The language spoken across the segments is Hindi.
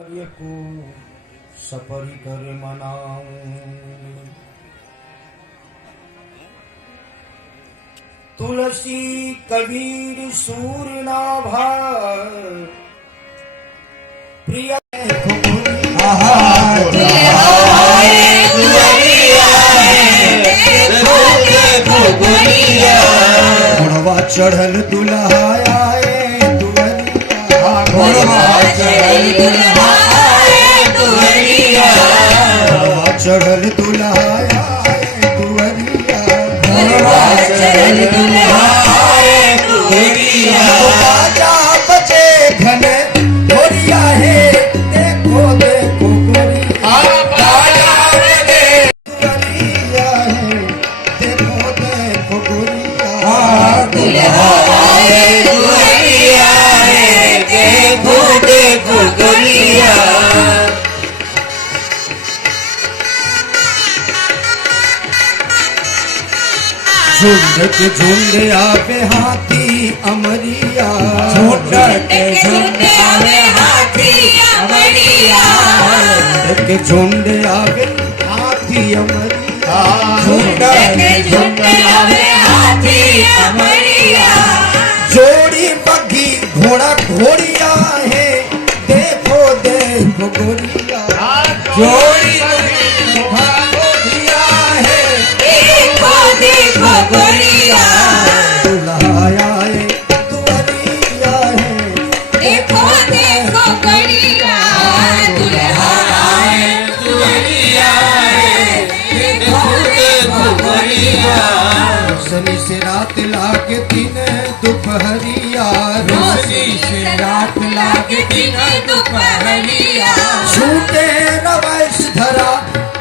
को सपरिकर मनाऊं। तुलसी कबीर सूरनाभा प्रिय घोड़वा चढ़ल दुल्हा आए दुअरिया, घोड़वा चढ़ल दुल्हा आए दुअरिया, घोड़वा चढ़ल दुल्हा आए दुअरिया, घोड़वा चढ़ल दुल्हा आए दुअरिया। बाजा बजे घने घोड़िया है, देखो देखो गोरिया, बाजा बजे दुअरिया है, देखो देखो गोरिया, दुल्हा आए दुअरिया है, देखो देखो गोरिया। झुंड के झुंड आवे हाथी अमरिया, झुंड के झुंड आवे हाथी अमरिया, झुंड के झुंड आवे हाथी अमरिया, झुंड के झुंड आवे हाथी अमरिया। जोड़ी बग्घी घोड़ा घोड़िया है, देखो देखो गोरिया, जोड़ी बग्घी घोड़ा घोड़िया है, देखो देखो गोरिया। दुल्हा आए दुअरिया है, देखो देखो गोरिया, दुल्हा आए दुअरिया है, देखो देखो गोरिया। रोशनी से रात लागे दिन दोपहरिया, रोशनी से रात लागे दिन दोपहरिया। छूटे रवैस धरा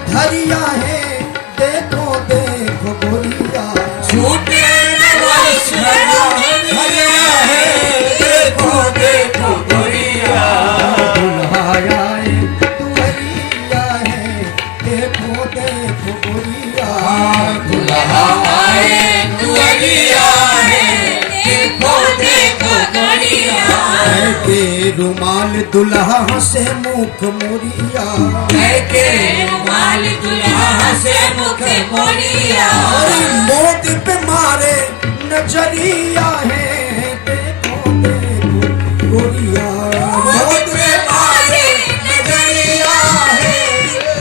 धरिया है, देखो देखो गोरिया, छूटे रवैस धरा धरिया है, देखो देखो गोरिया। दुल्हा आए दुअरिया है, देखो देखो गोरिया, दुल्हा आए दुअरिया है, देखो देखो गोरिया। के रुमाल दुल्हा से मुख मोरिया, के रुमाल दुल्हा से मुख मोरिया। मोद पे मारे नजरिया है, देखो देखो गोरिया, मोद पे मारे नजरिया है,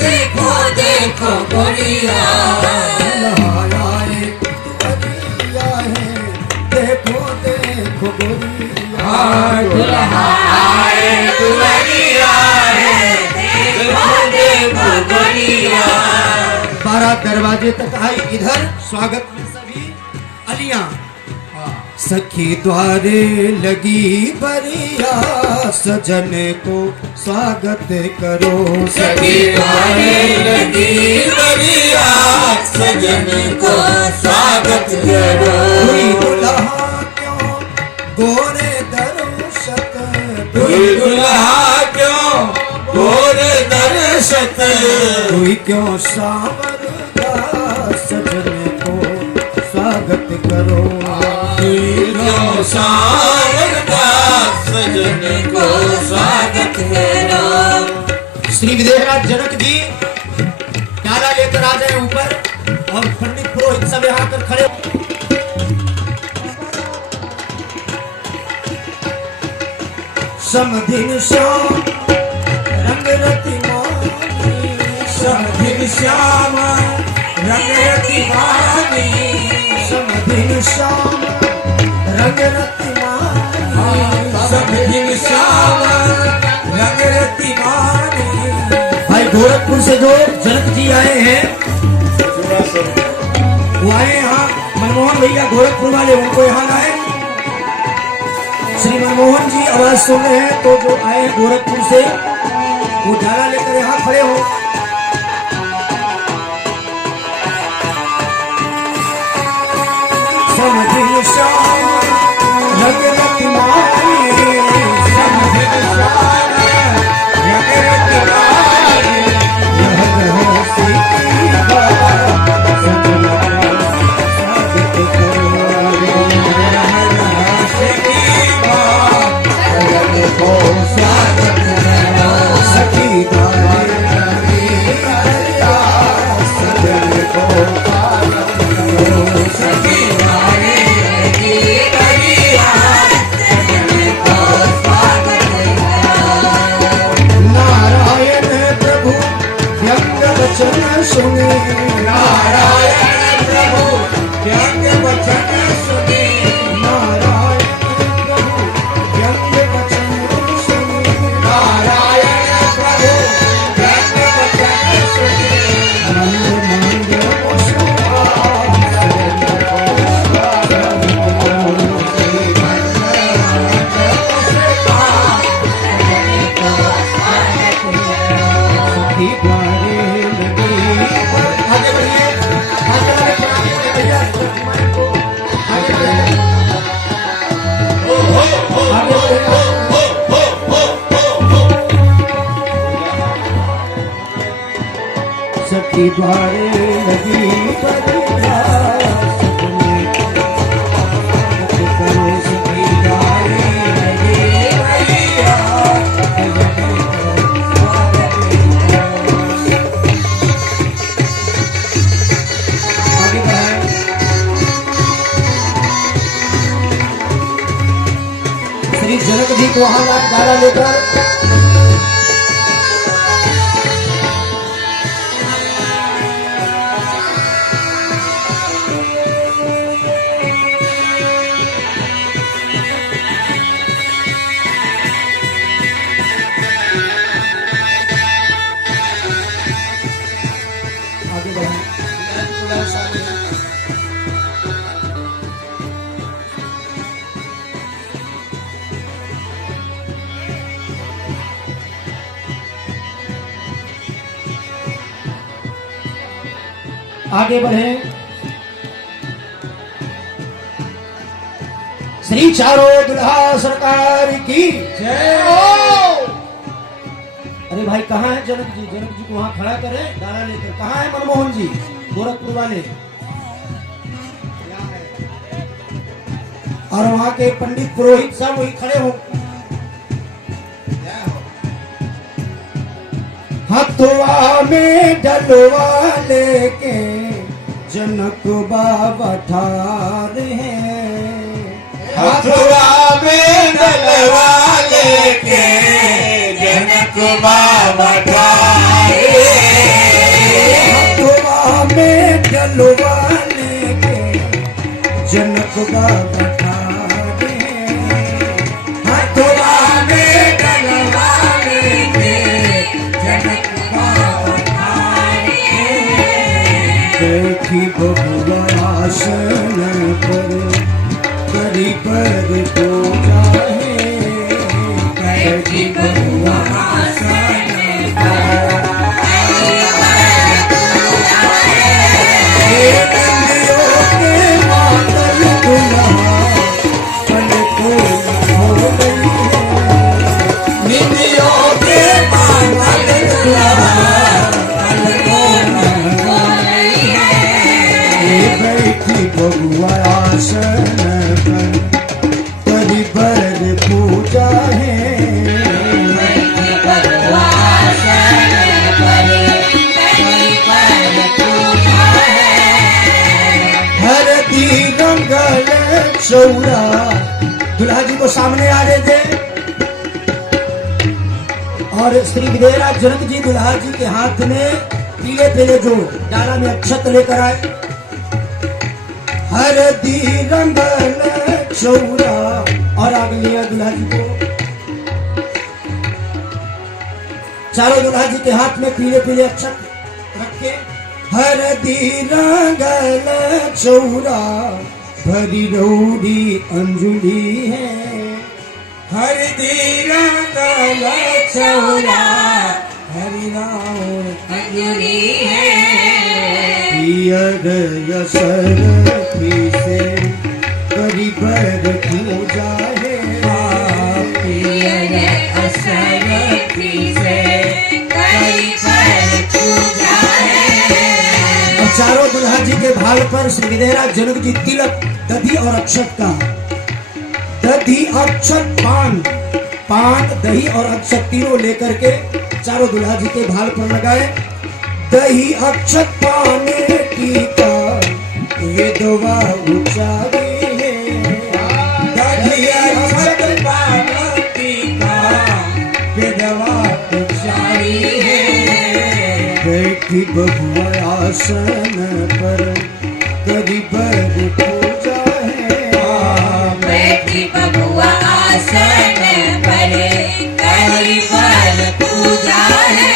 देखो देखो गोरिया। दुल्हा आए दुअरिया है, देखो देखो गोरिया, दुल्हा आए दुअरिया है, देखो देखो गोरिया। 12 दरवाजे तक आई इधर स्वागत में सभी अलियां। सखी द्वारे लगी बरिया, सजन को स्वागत करो, सखी द्वारे लगी बरिया, सजन को स्वागत करो। हुई दुल्हा क्यों गोरे दर्शत, हुई दुल्हा क्यों गोरे दर्शत, हुई क्यों सावरदा, सजन को स्वागत करो, हुई क्यों सावरदा, सजन को स्वागत करो। श्री विदेहराज जनक जी प्याला लेकर आ जाए ऊपर, और पंडित पुरोहित सब यहाँ आकर खड़े। समधिन श्याम रंग रतिमानी, समधिन श्याम रंग रतिमानी, समधिन श्याम रंग रतिमानी, समधिन श्याम रंग रतिमानी। भाई गोरखपुर से जो जनक जी आए हैं, वो आए यहाँ मनमोहन भैया गोरखपुर वाले, उनको यहाँ लाए। श्री मनमोहन जी आवाज सुन रहे हैं, तो जो आए गोरखपुर से वो डाला लेकर यहाँ खड़े हो। समधिन श्याम रंग रतिमानी, समधिन श्याम रंग रतिमानी, यह रहो सीता सजन को स्वागत करो, यह रहो सीता सजन को स्वागत करो। सखी द्वारे लगी। आगे बढ़िए, आगे वाले पुराने के भैया कुमार को आगे बढ़िए, आगे बढ़िए। सखी द्वारे लगी परिया सपने करो सखी द्वारे लगी परिया। आगे बढ़ाएं। श्री जनक जी को वहां गाला लेकर आगे बढ़े। श्री चारों दुल्हा सरकार की जय। अरे भाई कहाँ है जनक जी? जनक जी को वहां खड़ा करें डाला लेकर। कहाँ है मनमोहन जी गोरखपुर वाले? और वहां के पंडित पुरोहित सब वही खड़े हो। हथुआ में डलवा लेके जनक बाबा ठार हैं। हथुआ में डलवा लेके जनक बाबा ठार हैं। हथुआ में डलवा लेके जनक बाबा ठार हैं। हथुआ में डलवा लेके जनक बाबा ठार हैं। बैठी बबुआ आसन पर करी पर पूजा है। बैठी बबुआ आसन पर करी पर पूजा है। नंदियों के मातल दुल्हा पल को हो गई है। निंदियों के मातल दुल्हा पल को हो गई है। बैठी बबुआ आसन पर करी पर पूजा है। बैठी बबुआ आसन पर करी पर पूजा है। हरदी रंगल चौरा दुल्हा जी को सामने आने दे। और श्री विदेरा जनक जी दुल्हा जी के हाथ में पीले पीले जो डाला में अक्षत लेकर आए। हरदी रंगल चौरा और आगे लिया दुल्हा जी को। चारों दुल्हा जी के हाथ में पीले पीले अक्षत रखे। हरदी रंगल चौरा भरी रौड़ी अंजुली है। हरदी रंगल चौरा हरी राउर अंजुली है। पियर यसर से करी पर पूजा है। पियर असर से करी पर पूजा है। और चारों दुल्हा जी के भाल पर श्री विदेरा जनक जी तिलक दधी और अक्षत का दधी अक्षत पान दही और अक्षत तीनों लेकर के चारों दुल्हा जी के भाल पर लगाए। दही अक्षत पाने टीका ये दवा उचारी है। दही अक्षत पाने टीका ये दवा उचारी है। बैठी बबुआ आसन पर करी पर पूजा है। बैठी बबुआ आसन पर करी पर पूजा है।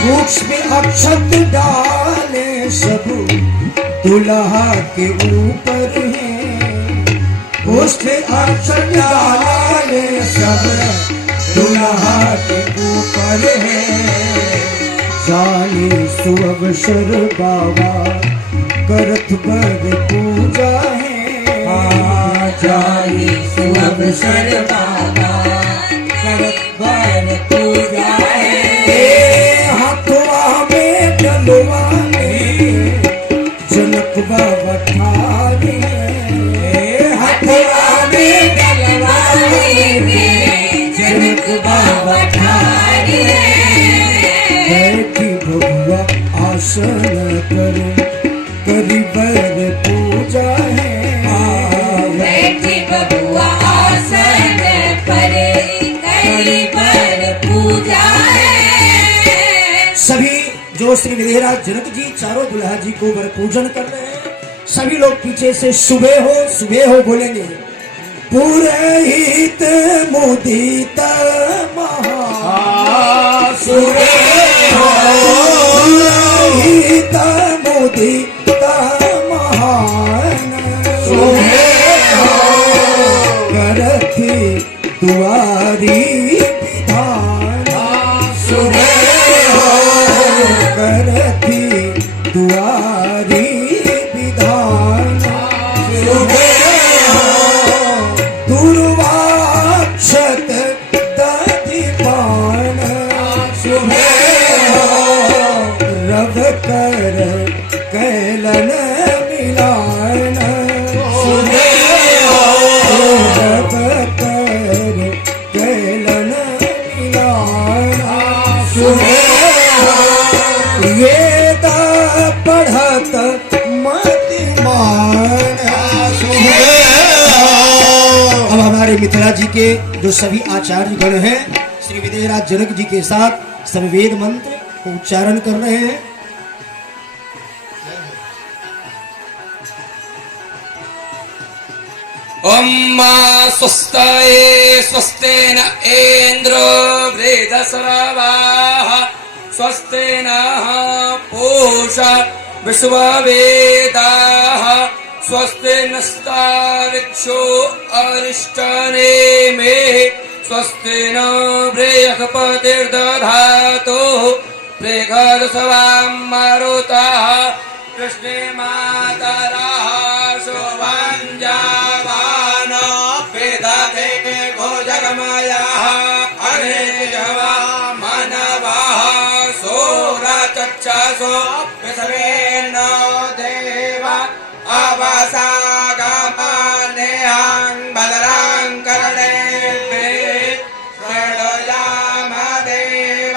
वृक्ष में अक्षत डाले सब दुल्हा के ऊपर है। उस पे अक्षत डाले सब दुल्हा के ऊपर है। जाने सुअवसर बाबा करत बर पूजा है जानी सुअवसर बाबा करत बर पूजा है हाथवा में डलवा में जनक बाबा ठारे हथवा में डलवाए में जनक बाबा ठारे बैठी बबुआ आसन कर करी बर पूजा है बैठी बबुआ आसन पर करी पर पूजा है सभी जो श्री विदेहराज जनक जी चारों दुल्हा जी को वर पूजन कर रहे हैं सभी लोग पीछे से सुबह हो बोलेंगे पुरहित मुदित महा पुरहित मुदित महान करथि दुआरी विधान करथि दुआरी विधान दुर्वाक्षत दधिपान रव कर कैलन मिलान रव कर कैलन मिलान वेद पढ़त मतिमान अब हमारे मिथिला जी के जो सभी आचार्य गण हैं श्री विदेहराज जनक जी के साथ सब वेद मंत्र को उच्चारण कर रहे हैं ओम स्वस्ताये स्वस्तेन इंद्रो वृद्धश्रवाः स्वस्तेन पूषा विश्ववेदाः स्वस्तिनस्तार्क्ष्यो अरिष्टने मे स्वस्तिन बृहस्पतिर्दधातु बृहदसवां मरुतः कृष्णे मातरः शुभञ्जावान विदधे भुजगमयः अग्निजवा मनवः सूरचक्षसो पृथिवीर्नो देव अवसागमनेहं बदरां कर्णेभिः प्रणयामदेव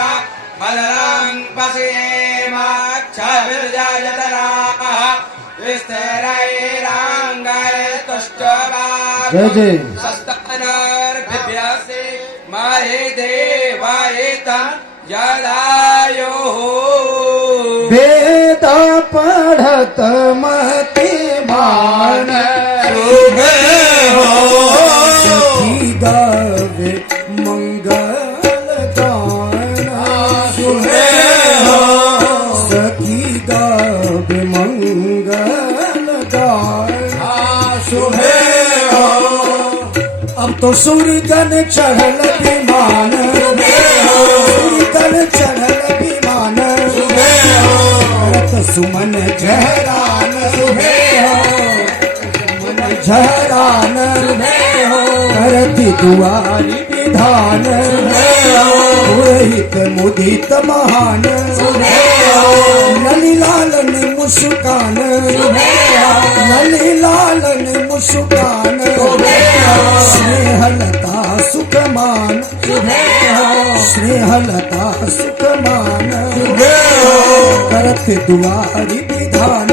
बदरां पश्येमाक्षभिर्जयतराः विस्तरैराङ्गैस्तुष्टवान् जय जय सस्तनर्भिभ्यसे महे देवायतं यदायुः वेद पढ़त मतिमान सखी गावे मंगल गान सखी गावे मंगल गान अब तो सूर्यगन चढ़ल विमान सूर्यगन चढ़ल विमान सुमन झहरान सुमन झहरान करति दुआरी विधान पुरहित मुदित महान लली लालन मुस्कान लली लालन मुस्कान स्नेहलता सुखमान स्नेहलता सुखमान करत दुआरी विधान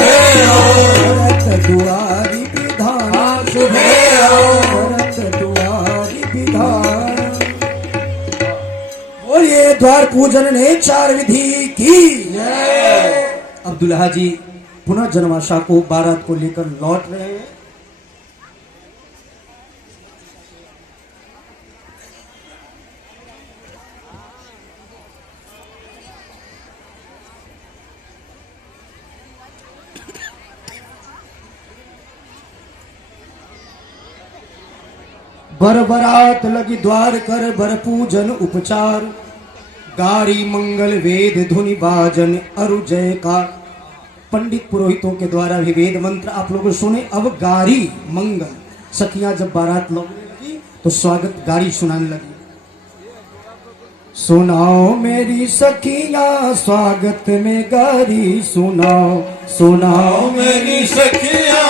करत दुआरी विधान करत दुआरी विधान बोलिए द्वार पूजन ने चार विधि की अब दुल्हा जी पुनः जनमाशा को बारात को लेकर लौट रहे हैं बर बरात लगी द्वार कर बर पूजन उपचार गारी मंगल वेद धुनि बाजन अरु जयकार। पंडित पुरोहितों के द्वारा भी वेद मंत्र आप लोग सुने। अब गारी मंगल, सखियां जब बारात लौटने लगी तो स्वागत गारी सुनाने लगी। सुनाओ मेरी सखियां स्वागत में गारी सुनाओ, सुनाओ मेरी सखियां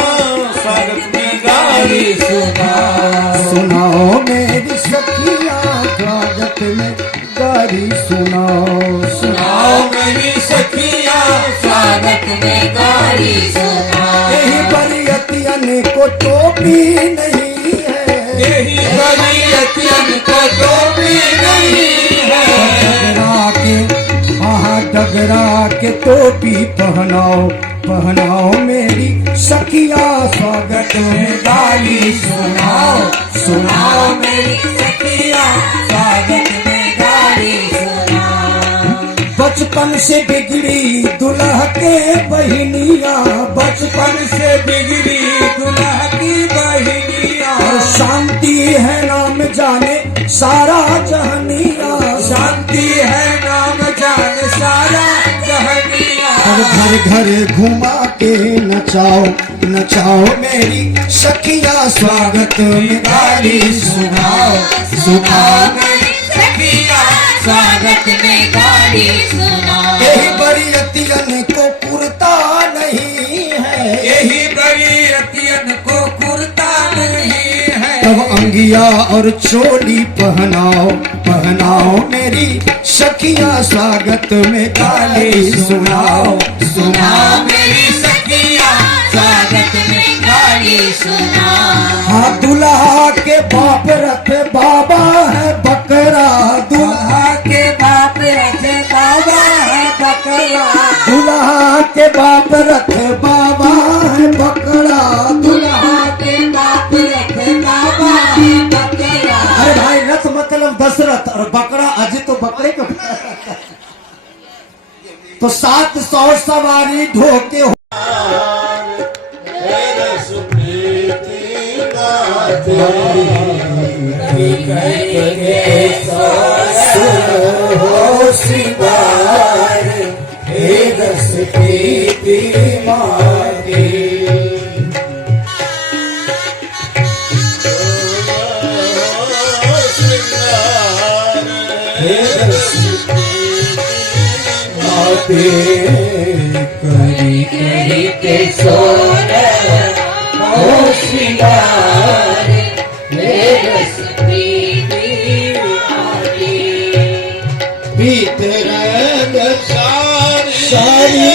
स्वागत में गारी सुनाओ, सुनाओ मेरी सखियां स्वागत में गारी सुनाओ, सुनाओ मेरी सखियां स्वागत में गारी सुनाओ। यही बरियतियन को टोपी नहीं है, यही बरियतियन को टोपी नहीं है। डगरा के डगरा के टोपी पहनाओ, पहनाओ मेरी सखियां स्वागत में गारी सुनाओ, सुनाओ मेरी सखियां स्वागत में गारी सुनाओ। बचपन से बिगड़ी दुल्हा के बहनिया, बचपन से बिगड़ी दुल्हा की बहनिया, और शांति है नाम जाने सारा जहनिया, शांति है नाम जान सारा जहनिया। और घर घर घुमा के नचाओ, नचाओ मेरी सखियां स्वागत में गारी सुनाओ, सुनाओ मेरी सखियां स्वागत में गारी सुनाओ। यही बरियतियन को कुर्ता नहीं है, यही बरियतियन को कुर्ता नहीं है। तब अंगिया और चोली पहनाओ, पहनाओ मेरी सखियां स्वागत में गाली सुनाओ, सुनाओ मेरी सखियां स्वागत में गारी सुनाओ। हाँ दुल्हा के बाप रखे बाबा है बकरा, दुल्हा के बाप रखे बाबा है बकरा, दुल्हा के बाप रखे बाबा है बकरा, दुल्हा के बाप रखे बाबा है बकरा। अरे भाई रथ मतलब दशरथ और बकरा अजय तो बकरे का तो 700 सवारी ढोके हो। करी करी के सोर हो श्रृंगार, हे रस प्रीति वाली। बीत रंग सारी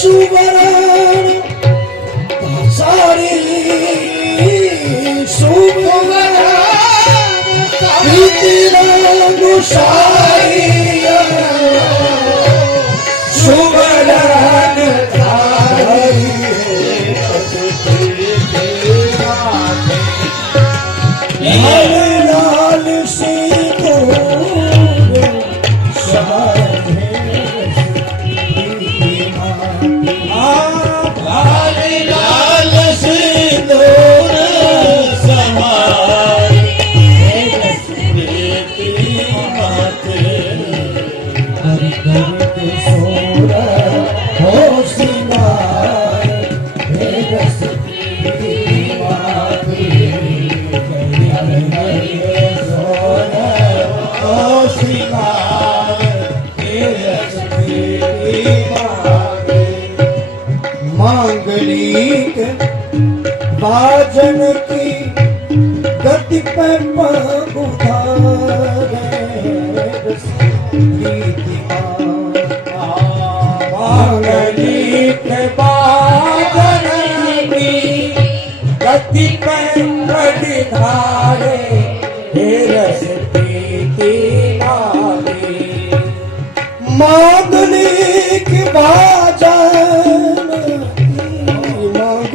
सुवर्ण सारी सुवर्ण प्रीति रंग सारी सुवर्ण धारी लाल लाल सिंदूर लाल सिंदूर समाए प्रीति माते, हरि करते सोर हो सिंगार, हे रस प्रीति माते, हरि करते सोर हो सिंगार, हे रस प्रीति माते। मांगलिक बाजन की गति पे पग उधारे, मांगलिक बाजन की गति पर धारे, हे रस प्रीति माते। मांगलिक बाजन मांग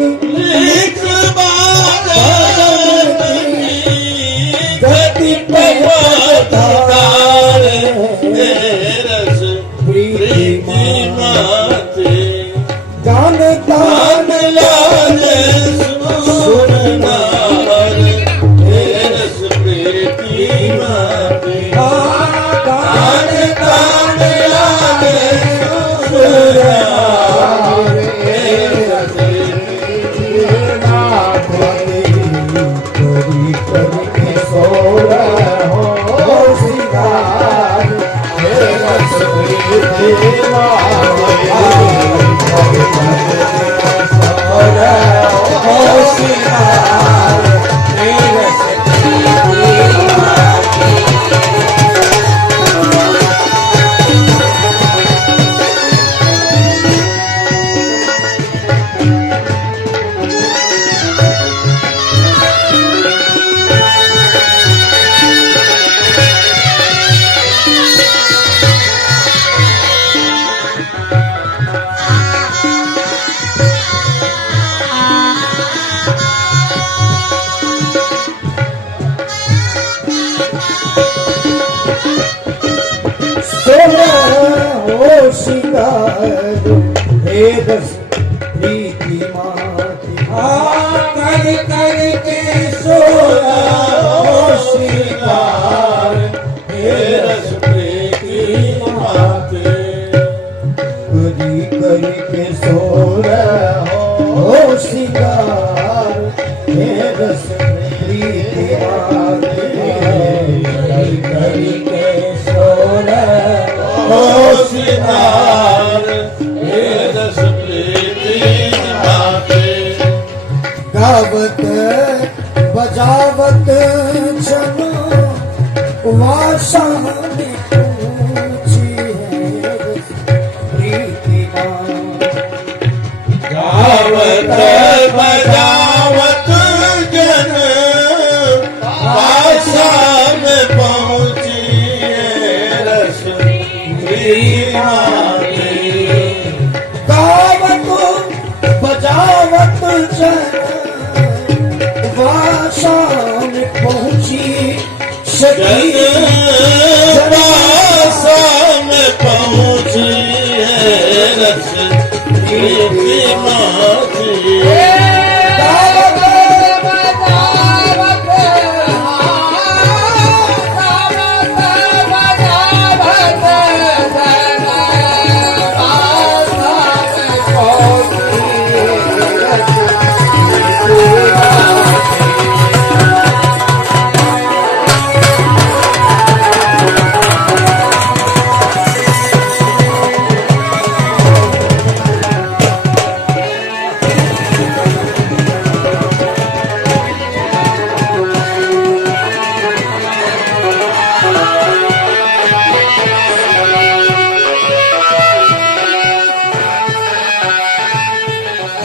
हो सिंगार हे रस प्रीति माते कर कर के सोया हो श्रीकार हे रस प्रीति माते करी करी के सोर हो सिंगार हे रस प्रीति माते करी करी के सोया हो श्रीकार हे रस प्रीति माते गावत बजावत चलो वासा में पूछी है प्रीति गावत बजावत जन आशा में पहुंची रस माते गावत बजावत चलो वासा में पहुंची सखी आशा में पहुंची रस माते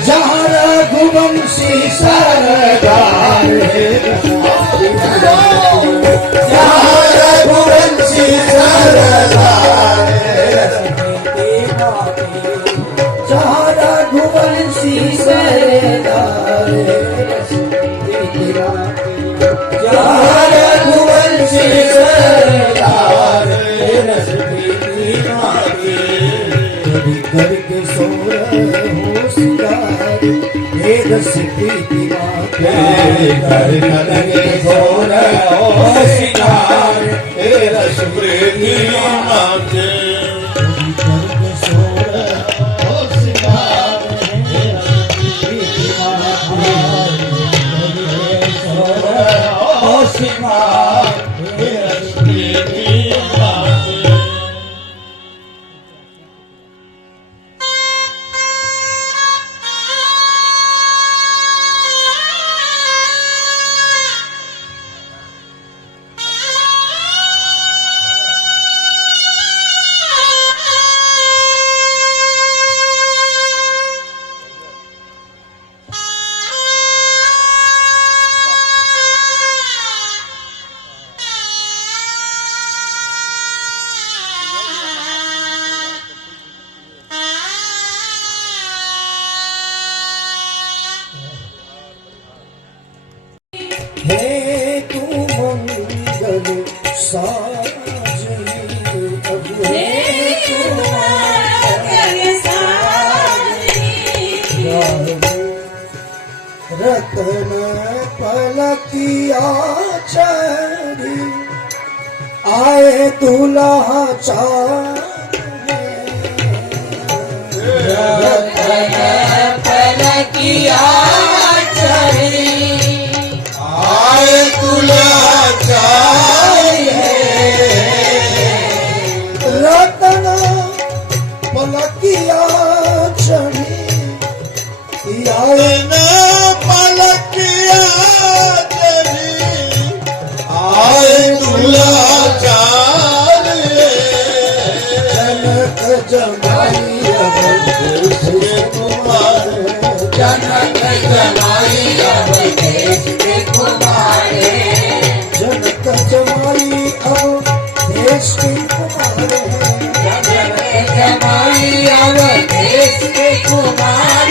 जहाँ रघुवंशी सरदार है जहाँ रघुवंशी सरदार जहाँ रघुवंशी सरदार जहाँ रघुवंशी सरदार घर के सोर हो सिंगार हे रस प्रीति माते कर कर के सोर हो श्रीकार हे रस प्रीति माते घर के सोर हो सिंगार हे रस प्रीति माते हो श्रीकार हे रस प्रीति माते हे तू मंगल साजनी प्रभु हे तू रतन पलकिया चढ़ी आए दूल्हा चाँद पलकिया चढ़ी आए तुला चाहिए रतन न पलकिया तेरी आए दुल्हा चार जनक जमाई अवधेश के कुमार जनक जमाई अवधेश के कुमार जनक जमाई अवधेश के कुमार जनक जमाई अवधेश के कुमार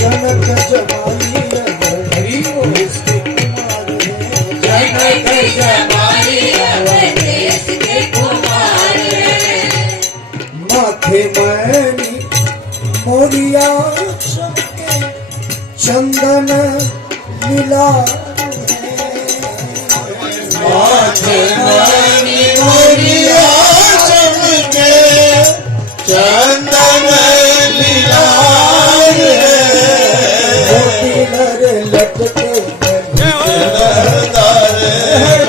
जनक जमाई अवधेश के कुमार जनक जमाई अवधेश के कुमार माथे मैनी मोरिया चमके चंदन मिला माथे मैनी मोरिया चमके चंदन मिला लटके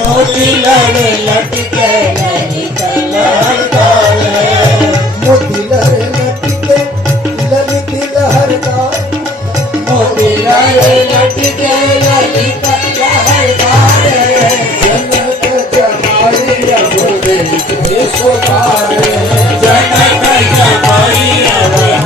मोती लड़े लटके लहरदार मोती लड़े लटके ललित लहरदार मोती लड़े लटके ललित लहरदार जनक जमाई अवधेश के कुमार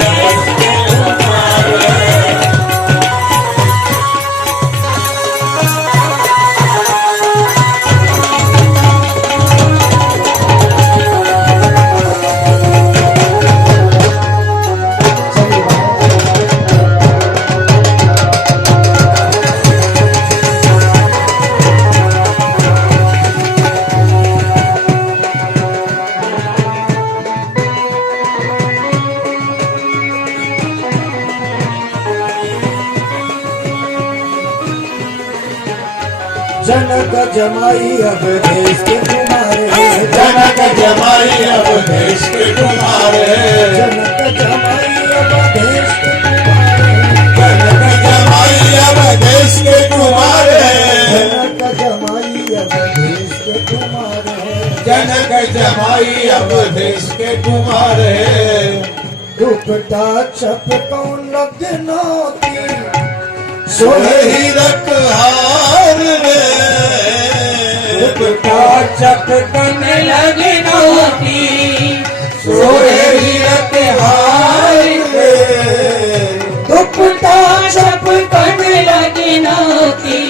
जनक जमाई अवधेश के कुमार जनक जमाई अवधेश के कुमार जनक जमाई अवधेश के कुमार जनक जमाई अवधेश के कुमार जनक जमाई अवधेश के कुमार जनक जमाई अवधेश के कुमार दुपट्टा चपकों लगनोती सोहे हीरक हार रे दुपट्टा चपकन लगनोती सोहे हीरक हार रे दुपट्टा चपकन लगनोती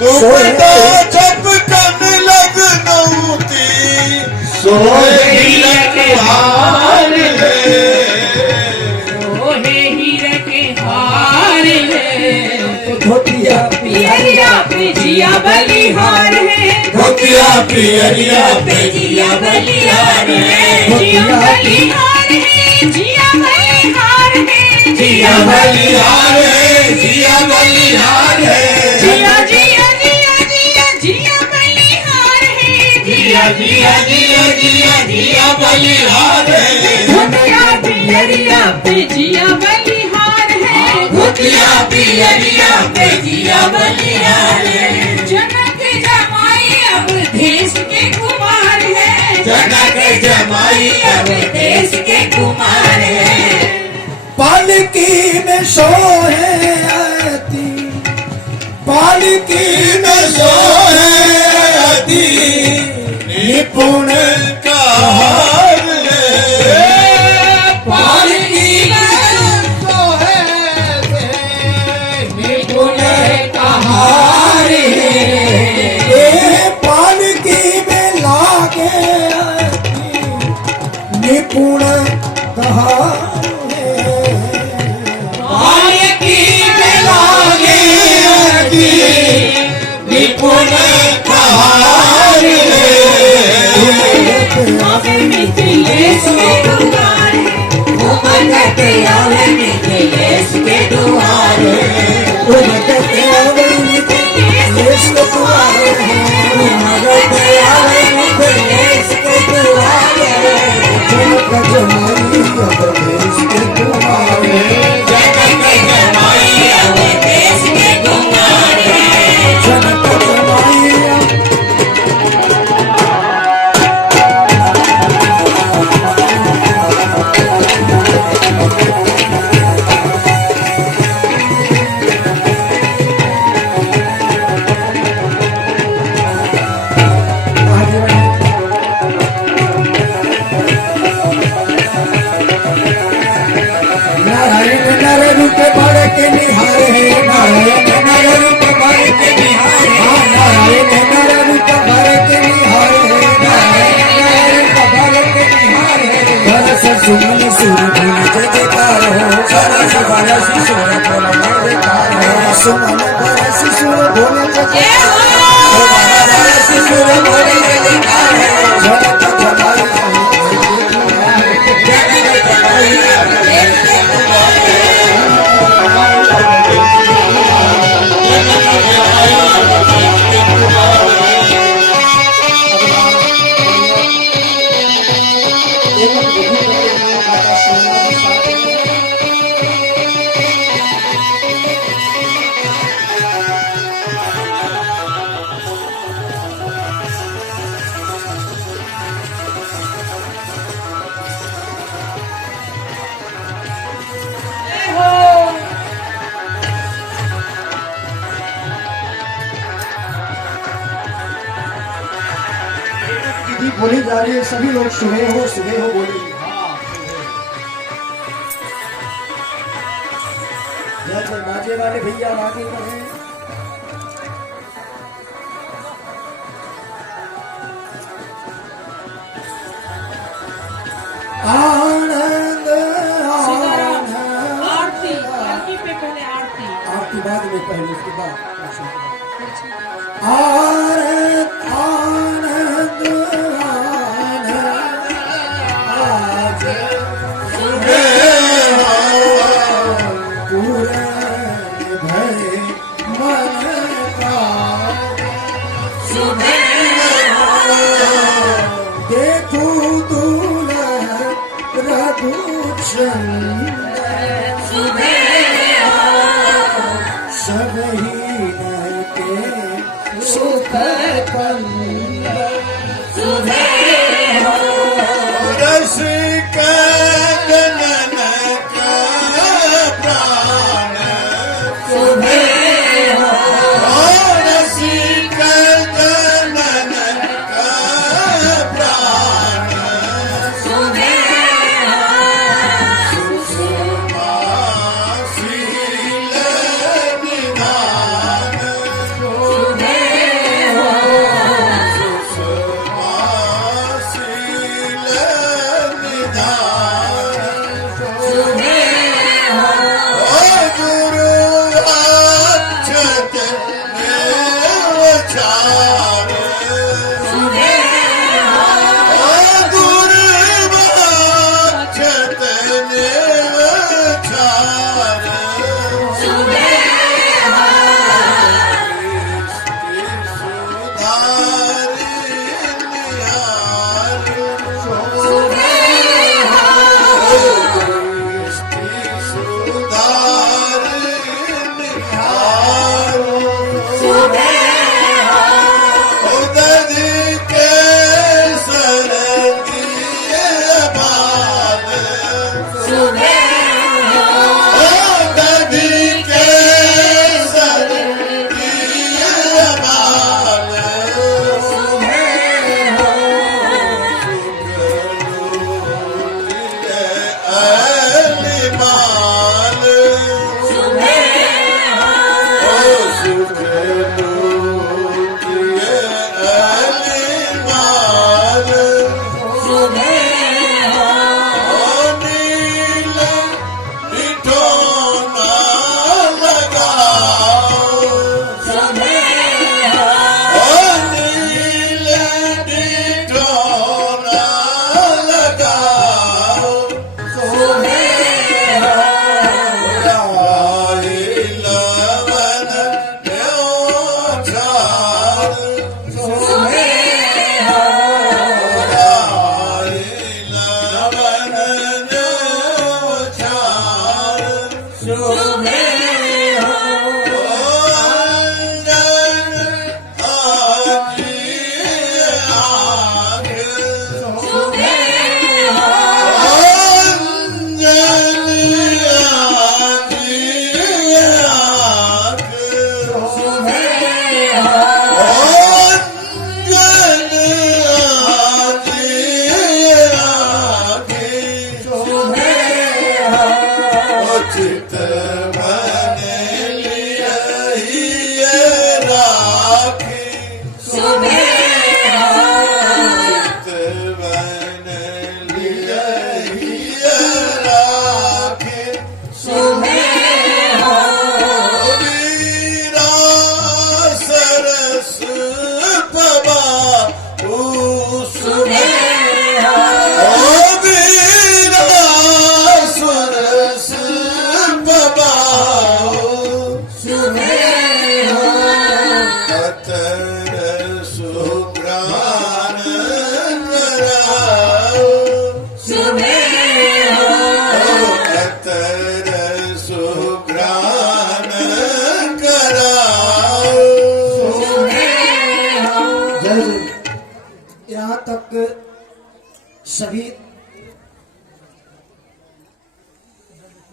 दुपट्टा चपकन लगनोती सोहे हीरक हार रे धोतिया पियरिया पे जिया बलिहार है धोतिया पियरिया पे जिया बलिहार है जिया बलिहार है जिया बलिहार है जिया बलिहार है जिया बलिहार है जिया जिया जिया जिया जिया बलिहार है जिया जिया जिया जिया जिया बलिहार है धोतिया पियरिया पे जिया बलिहार है धोतिया पियरिया पे जिया बलिहार है जनक जमाई अवधेश के कुमार है जनक जमाई अवधेश के कुमार है पालकी में सोहे आती पालकी में सोहे आती निपुण कहार पालकी में सोहे निपुण कहार ये पालकी में लागे आती निपुण कहार पालकी में लागे निपुण कहार में सुमन बरस सुर बोले जय जय हो सुर बोले जयकार है जगत जगाई जय हो विधि बोली जा रही है, सभी लोग सुबह हो बोले। जय बाजे वाले भैया आगे बढ़े। आनंद सीताराम आनंद आरती आरती पे पहले आरती आपकी बाद में पहले उसके बाद आनंद आनंद आनंद आज पूरे भय मन का देखूं दुल्हन रघुचंद्र सबही नर के सुख कंद रस कदन का प्राण रस कदन का प्राण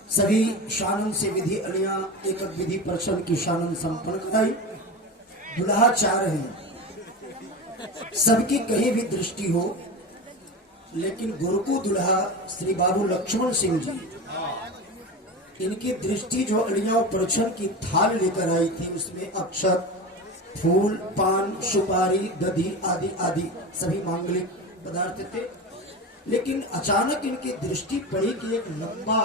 सभी शानन से विधि अलियां एक विधि प्रसन्न की शानन संपन्न कराई। दुल्हा चार हैं, सबकी कहीं भी दृष्टि हो, लेकिन गुरुकु दुल्हा श्री बाबू लक्ष्मण सिंह जी, इनकी दृष्टि जो अलियां प्रसन्न की थाल लेकर आई थी, उसमें अक्षत, फूल, पान, सुपारी, दधी आदि आदि सभी मांगलिक पदार्थ थे। लेकिन अचानक इनकी दृष्टि पड़ी कि एक लंबा,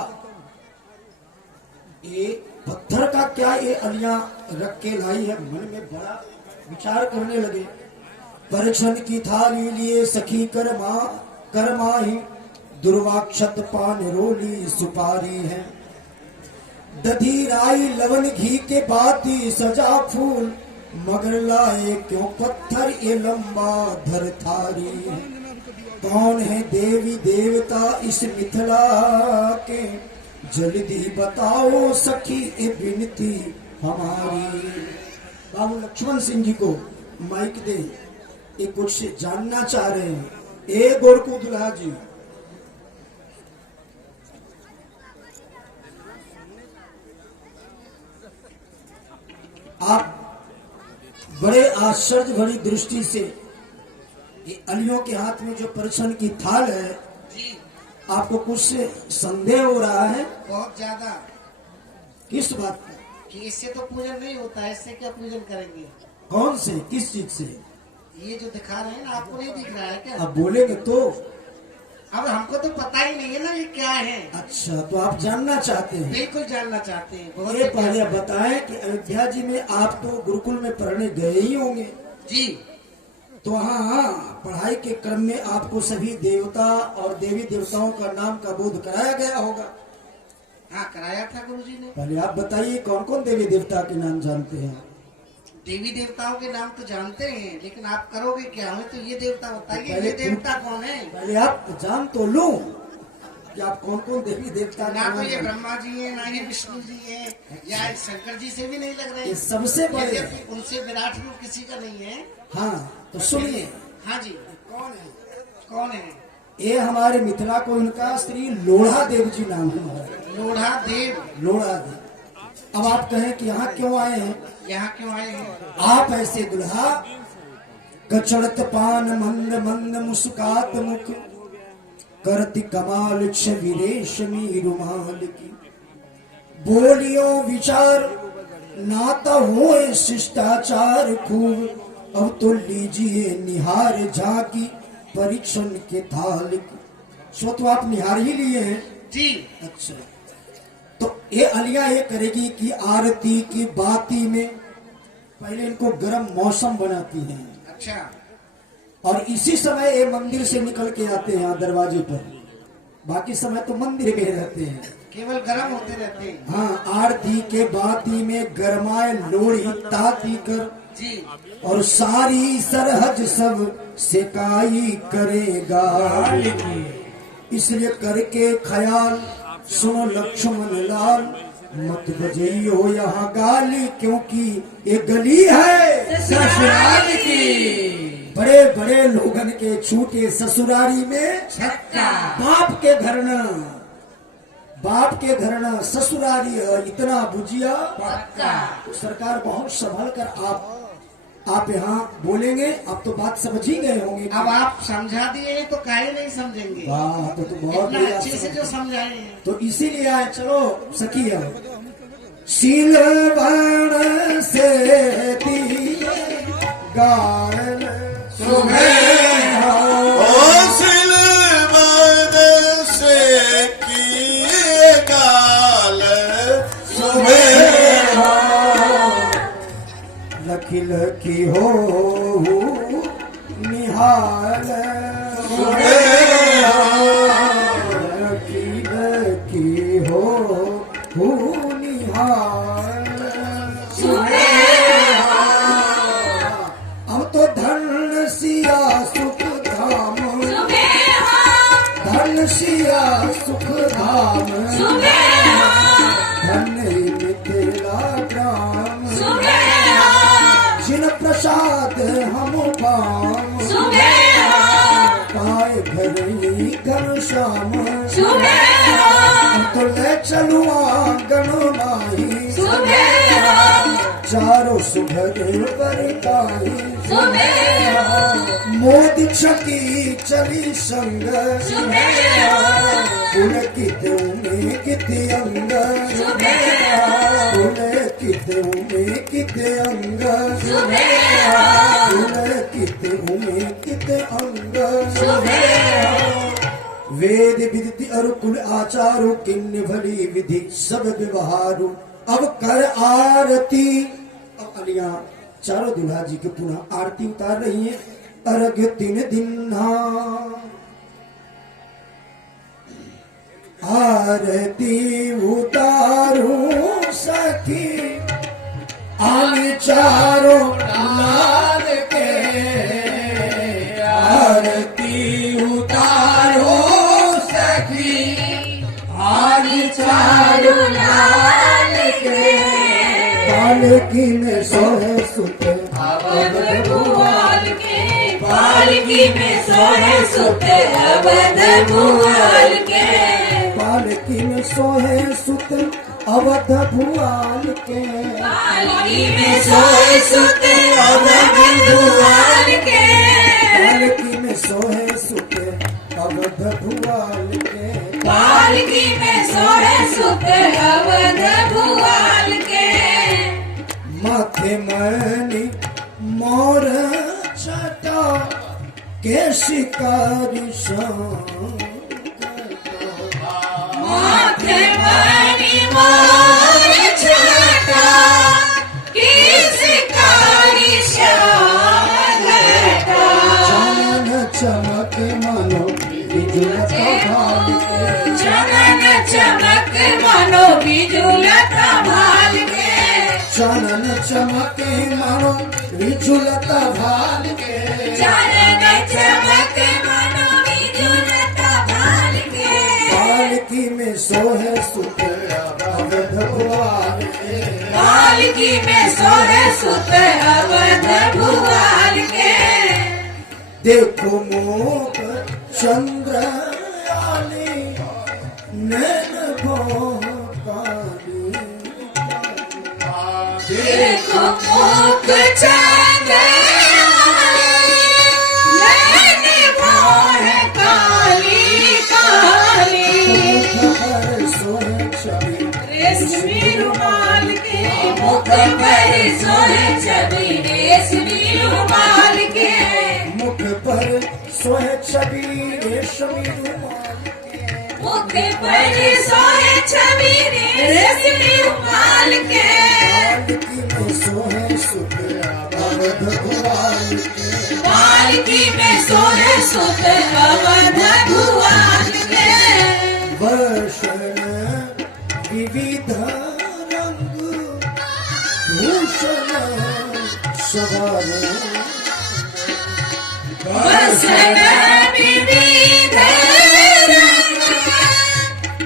ये पत्थर का क्या ये अलियां रख के लाई है। मन में बड़ा विचार करने लगे। परिछन की थाली लिए सखी करमाही, दुर्वाक्षत पान रोली सुपारी है। दधी राई लवन घी के बाती सजा फूल, मगर लाए क्यों पत्थर ये लंबा धर थारी है। कौन है देवी देवता इस मिथिला के, जल्दी बताओ सखी ये विनती हमारी। बाबू लक्ष्मण सिंह जी को माइक दे, ये कुछ जानना चाह रहे हैं। ए गोरकू दुल्हा जी, आप बड़े आश्चर्य भरी दृष्टि से ये अलियों के हाथ में जो परिछन की थाल है, आपको कुछ संदेह हो रहा है? बहुत ज्यादा। किस बात का? कि इससे तो पूजन नहीं होता है, इससे क्या पूजन करेंगे? कौन से, किस चीज से? ये जो दिखा रहे हैं ना, आपको नहीं दिख रहा है क्या? अब बोलेंगे तो। अब हमको तो पता ही नहीं है ना ये क्या है। अच्छा, तो आप जानना चाहते हैं? बिल्कुल जानना चाहते हैं। बहुत ये पहले बताएं कि अयोध्या जी में आप तो गुरुकुल में पढ़ने गए ही होंगे जी। तो हाँ, पढ़ाई के क्रम में आपको सभी देवता और देवी देवताओं का नाम का बोध कराया गया होगा। हाँ, कराया था गुरुजी ने। पहले आप बताइए कौन कौन देवी देवता के नाम जानते हैं? देवी देवताओं के नाम तो जानते हैं, लेकिन आप करोगे क्या? हमें तो ये देवता बताइए, पहले ये देवता कौन है? पहले आप जान तो लो कि आप कौन कौन देवी देवता के ना नाम तो ये जानते हैं। ब्रह्मा जी है, ना ये विष्णु जी है, या शंकर जी से भी नहीं लग रहे ये हैं। सबसे बड़े ये सिर्फ उनसे विराट रूप किसी का नहीं है। हाँ, तो सुनिए। हाँ जी। कौन है? कौन है? ये हमारे मिथिला को इनका श्री लोढ़ा देव जी नाम है। लोढ़ा देव। लोढ़ा देव। अब आप कहें कि यहाँ क्यों आए हैं? यहाँ क्यों आए हैं? आप ऐसे दुल्हा, कचड़त पान मंद मंद मुस्कात मुख, करती कमाल छवि रेशमी रुमाल की। बोलियो विचार नाता होए शिष्टाचार खूब, अब तो लीजिए निहार झांकी परीक्षण के थाल की। सो तो आप निहार ही लिए हैं? जी। अच्छा, तो ये अलिया ये करेगी कि आरती की बाती में पहले इनको गर्म मौसम बनाती हैं। अच्छा। और इसी समय ये मंदिर से निकल के आते हैं यहाँ दरवाजे पर। बाकी समय तो मंदिर में रहते हैं, केवल गर्म होते रहते हैं। हाँ, आरती के बाती में गरमाए लोड़ी ताती कर जी। और सारी सरहद सब सिकाई करेगा। इसलिए करके ख्याल सुनो लक्ष्मण लाल, मत बजाइयो यहाँ गाली, क्योंकि ये गली है ससुराल की। बड़े बड़े लोगन के छूटे ससुरारी में छक्का। बाप के घर न, बाप के घर न ससुरारी है, इतना बुझिया पक्का। तो सरकार बहुत संभल कर आप यहाँ बोलेंगे। अब तो बात समझ ही गए होंगे। अब आप समझा दिए हैं तो काहे नहीं समझेंगे? वाह, तो बहुत इतना बढ़िया अच्छे से जो समझा। समझाए हैं। तो इसीलिए आए। चलो सखी आओ। सीलवन से दी गाल सुबह हो, सिलवन से किए गाल सुबह हो, लखी लखी हो निहाल सुबह लखी लखी हो निहाल। अब तो धन सिया सुख धाम, धन सिया सुख धाम, धन मिथिला ग्राम, जिन प्रसाद हम पाम, पाए हरी घनश्याम सुबेरा तो ले चलू आंगन माही सुबेरा चारों सुभग बरकाई सुबेरा मोदी छकी चली संग सुबेरा पुलकित में किते अंग सुबेरा पुलकित में किते अंग सुबेरा पुलकित में किते अंग सुबेरा वेद विदिति अरु कुल आचारु किन्य भली विधि सब व्यवहारु अब कर आरती। अब अलिया चारों दुल्हा जी के पुनः आरती उतार रही है। अर्घ 3 दिन आरती उतारू सखी आने चारों लाल के आरती उतारो सखी आने चारों लाल के पालकी में सोहे सुत अवध भुआल के पालकी में सोहे सुत अवध भुआल के पालकी में सोहे सुत अवध भुआल के पालकी में सोहे सुत अवध भुआल के पालकी में सोहे सुत अवध भुआल के पालकी में सोहे सुत अवध भुआल के माथे मणि मोर छटा के शिकारी माथे मणि मोर छटा किस कारी श्याम घटा चानन चमक मानो बिजुल भाल के चमन चमक मनो बिजुलता भाल के चानन चमक मानो बिजुलता भाल के चमन चमक मनो बिजुलता भाल के पालकी में सोहे सुत अवध भुआल के पालकी में सोहे सुत अवध भुआल के देखो मोक चंद्र आली नैन भोकाली देखो मुख चंद्र नैन भोर काली काली पर सोहे छवि रेशमी रुमाल के मुख पर सोहे छवि रेशमी रुमाल के मुख पर सोहे छवि रेशमी रुमाल के मुख पर सोहे छवि रेशमी रुमाल के पालकी में सोहे सुत अवध भुआल के पालकी में सोहे सुत अवध भुआल के वर्षण विविध रंग भूषण सवार वसन विविध रंग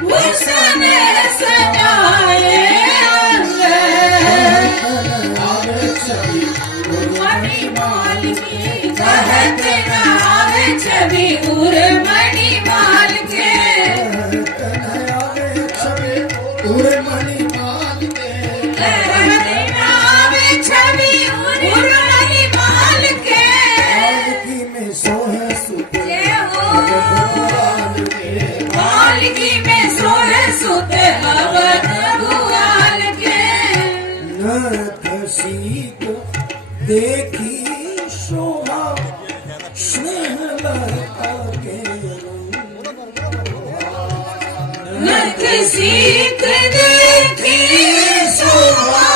भूषण सजाए अंग मणिमाल की कहत नावे छवि उर्मणि माल के कहत नावे छवि उर्मणि माल के जय हो पालकी में सोहे सुत अवध भुआल के देखी शोभा स्नेह लता के नख सीख देखी शोभा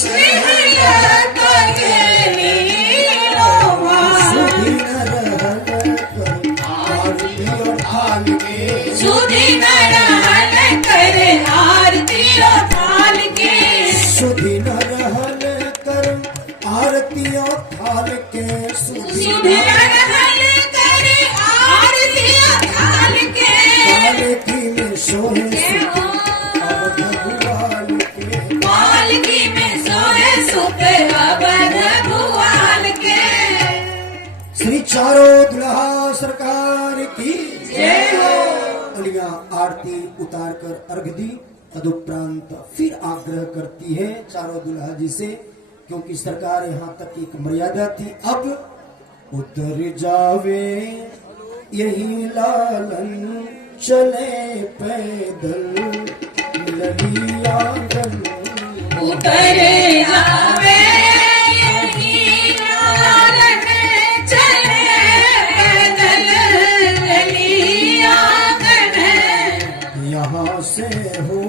स्नेह लता के नीलोमा सुधीन रहन आरती और थाल के सुधीन रहन करे आरती थाल के सुधीन रहन कर आरती और थाल के सुधीन रहन करे आरती थाल के पालकी में सोहे जय हो अवध भुआल के पालकी में सोहे सुत अवध भुआल के श्री चारों दुल्हा सरकार आरती उतार कर अर्घ दी। तदुपरांत फिर आग्रह करती है चारों दुल्हा जी से, क्योंकि सरकार यहाँ तक एक मर्यादा थी। अब उतर जावे यही लालन चले पैदल ललिया उतर जावे यही लालन चले पैदल ललिया यहाँ से हो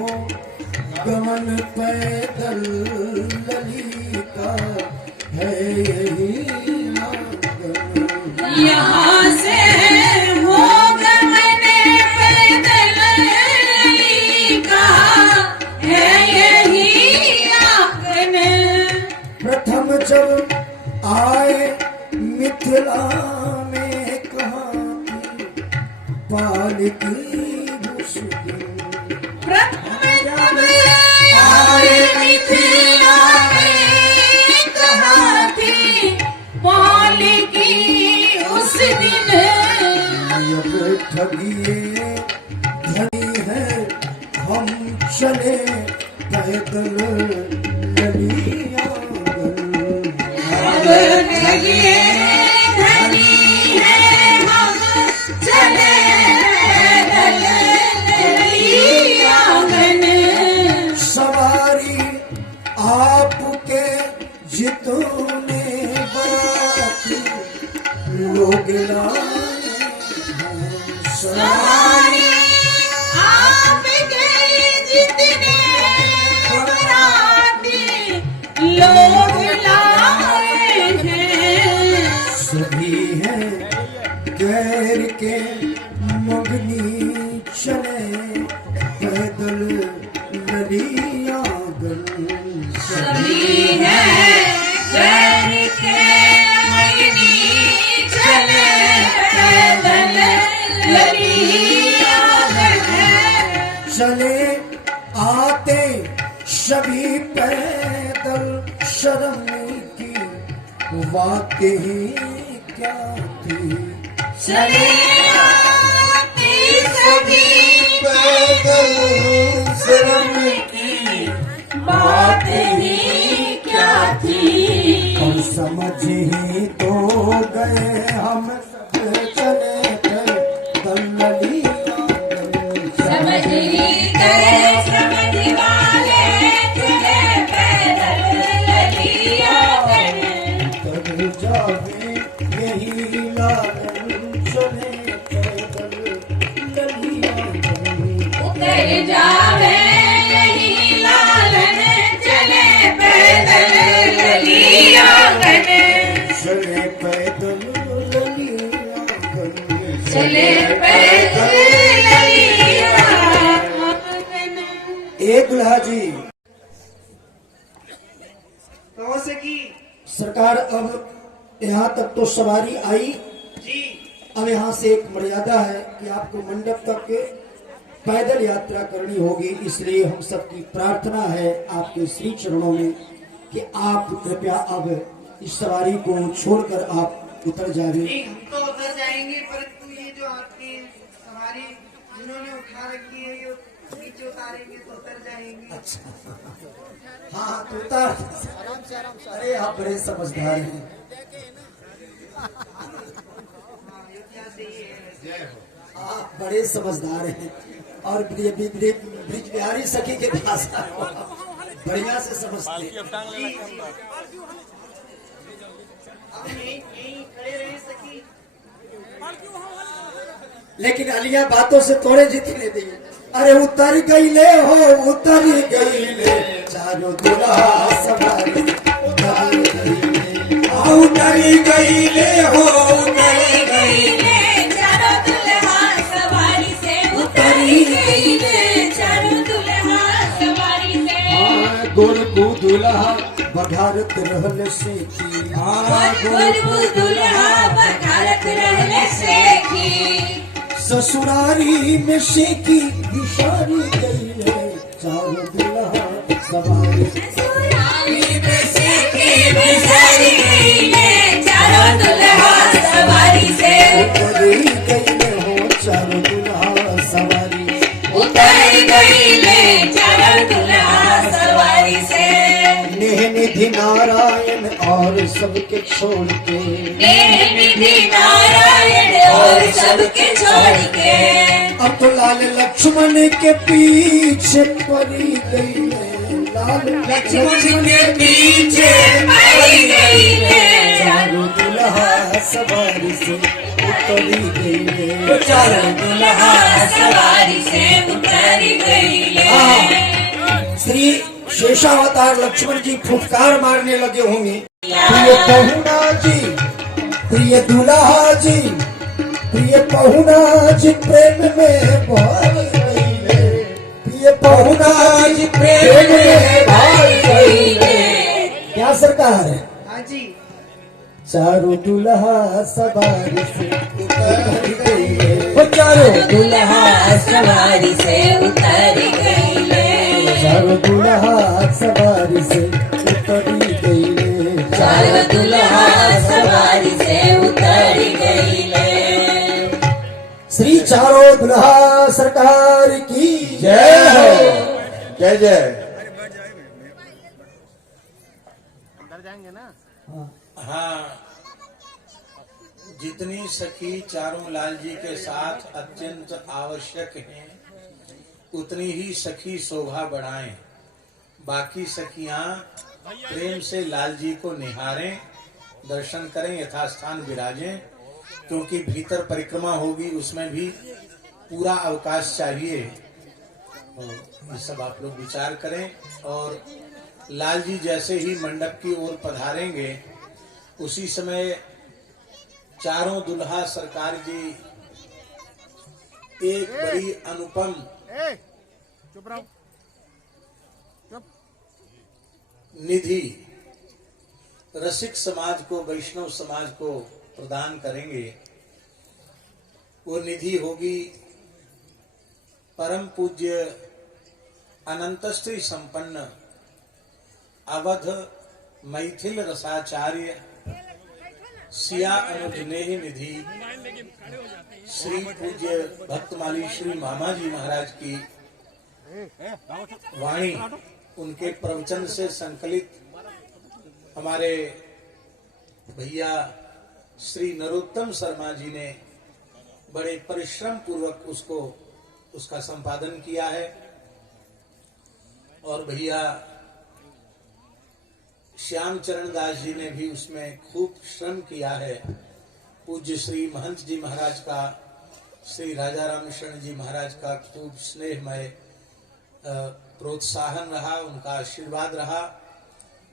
गमन पैदल ललिता है यही यहाँ से हो गमन पैदल ललिता है यही आंगन। प्रथम जब आए मिथिला में कहाँ थी पालकी उस दिन। प्रथम आए मिथिला में कहाँ थी पालकी उस दिन। अब ठगिए धनी है हम चले पैदल ललिया अब ठगिए धनी है हम चले पैदल ललिया सवारी आपके जितने बराती लोग लाए सवारी आपके जितने बराती लोग लाए हैं। सभी हैं गैर के मगनी चले पैदल ललिया सभी हैं गैर के मगनी चले पैदल ललिया चले आते सभी पैदल शर्म की बातें ही क्या थी। चले आते सभी पैदल शर्म की बात ही क्या थी। हम समझ ही तो गए हम चले पैदल ललिया समझ ही गए समझ वाले चले पैदल ललिया उतर जावे यही लालन चले पैदल ललिया उतर जावे यही लालन चले पैदल ललिया चले पैदल ललिया चले पैदल ललिया। एक दुल्हा जी तो से की सरकार, अब यहाँ तक तो सवारी आई जी। अब यहाँ से एक मर्यादा है कि आपको मंडप तक पैदल यात्रा करनी होगी। इसलिए हम सबकी प्रार्थना है आपके श्री चरणों में कि आप कृपया अब इस सवारी को छोड़कर आप उतर जावे। नहीं, हम तो उतर जाएंगे, परंतु ये जो आपकी सवारी जिन्होंने उठा रखी है ये नीचे उतारेंगे तो उतर जाएंगे। हाँ तो उतार। अरे आप बड़े समझदार हैं। अयोध्या से ही है। आप बड़े समझदार हैं और ब्रिज बिहारी सखी के भाषा बढ़िया से समझते हैं। अब यहीं खड़े रहे सखी। लेकिन अलिया बातों से थोड़े जितने दिए। अरे उतर गई ले हो, उतर गई ले चारों दुल्हा सवारी उतर गई ले हो, उतर गई ले चारों दुल्हा सवारी से उतरी गई ले चारों दुल्हा सवारी से। गोरबू दुल्हा बघारत रहल से की। गोरबू दुल्हा बघारत रहल से की। ससुरारी में से की बिसारी गई है चारों दुल्हा सवारी। ससुरारी में से की बिसारी गई ले चारों दुल्हा सवारी से। उतरी गई हो चारों दुल्हा सवारी। नेह निधि नारायण और सबके छोड़ के, नेह निधि नारायण और सबके छोड़ के, अब तो लाल लक्ष्मण के पीछे पड़ी गई है, लाल लक्ष्मण के पीछे पड़ी गई है, चारों दुल्हा सवारी से उतरी गई है, चारों दुल्हा सवारी से उतर गई है। श्री शेषावतार लक्ष्मण जी फुफकार मारने लगे होंगे, प्रिय पहुना जी, प्रिय दुल्हा जी, प्रिय पहुना जी प्रेम में भाग गई है, प्रिय पहुना जी प्रेम में भाग गई है। क्या सरकार है? हाँ जी। चारों दुल्हा सवारी से उतर गई है, वो चारों दुल्हा सवारी से उतर गई है, चारों दुल्हा सवारी से उतरी गई है, चारों दुल्हा सवारी से उतर गई है। श्री चारों दुल्हा सरकार की जय हो, जय जय। हाँ, जितनी सखी चारों लाल जी के साथ अत्यंत आवश्यक हैं, उतनी ही सखी शोभा बढ़ाएं। बाकी सखियां प्रेम से लाल जी को निहारें, दर्शन करें, यथास्थान विराजें, क्योंकि भीतर परिक्रमा होगी, उसमें भी पूरा अवकाश चाहिए। तो ये सब आप लोग विचार करें। और लाल जी जैसे ही मंडप की ओर पधारेंगे, उसी समय चारों दुल्हा सरकार जी एक बड़ी अनुपम निधि रसिक समाज को, वैष्णव समाज को प्रदान करेंगे। वो निधि होगी परम पूज्य अनंतश्री संपन्न अवध मैथिल रसाचार्य सिया अनुजनेह निधि श्री पूज्य भक्तमाली श्री मामा जी महाराज की वाणी, उनके प्रवचन से संकलित हमारे भैया श्री नरोत्तम शर्मा जी ने बड़े परिश्रम पूर्वक उसका संपादन किया है। और भैया श्याम चरण दास जी ने भी उसमें खूब श्रम किया है। पूज्य श्री महंत जी महाराज का, श्री राजा राम शरण जी महाराज का खूब स्नेहमय प्रोत्साहन रहा, उनका आशीर्वाद रहा,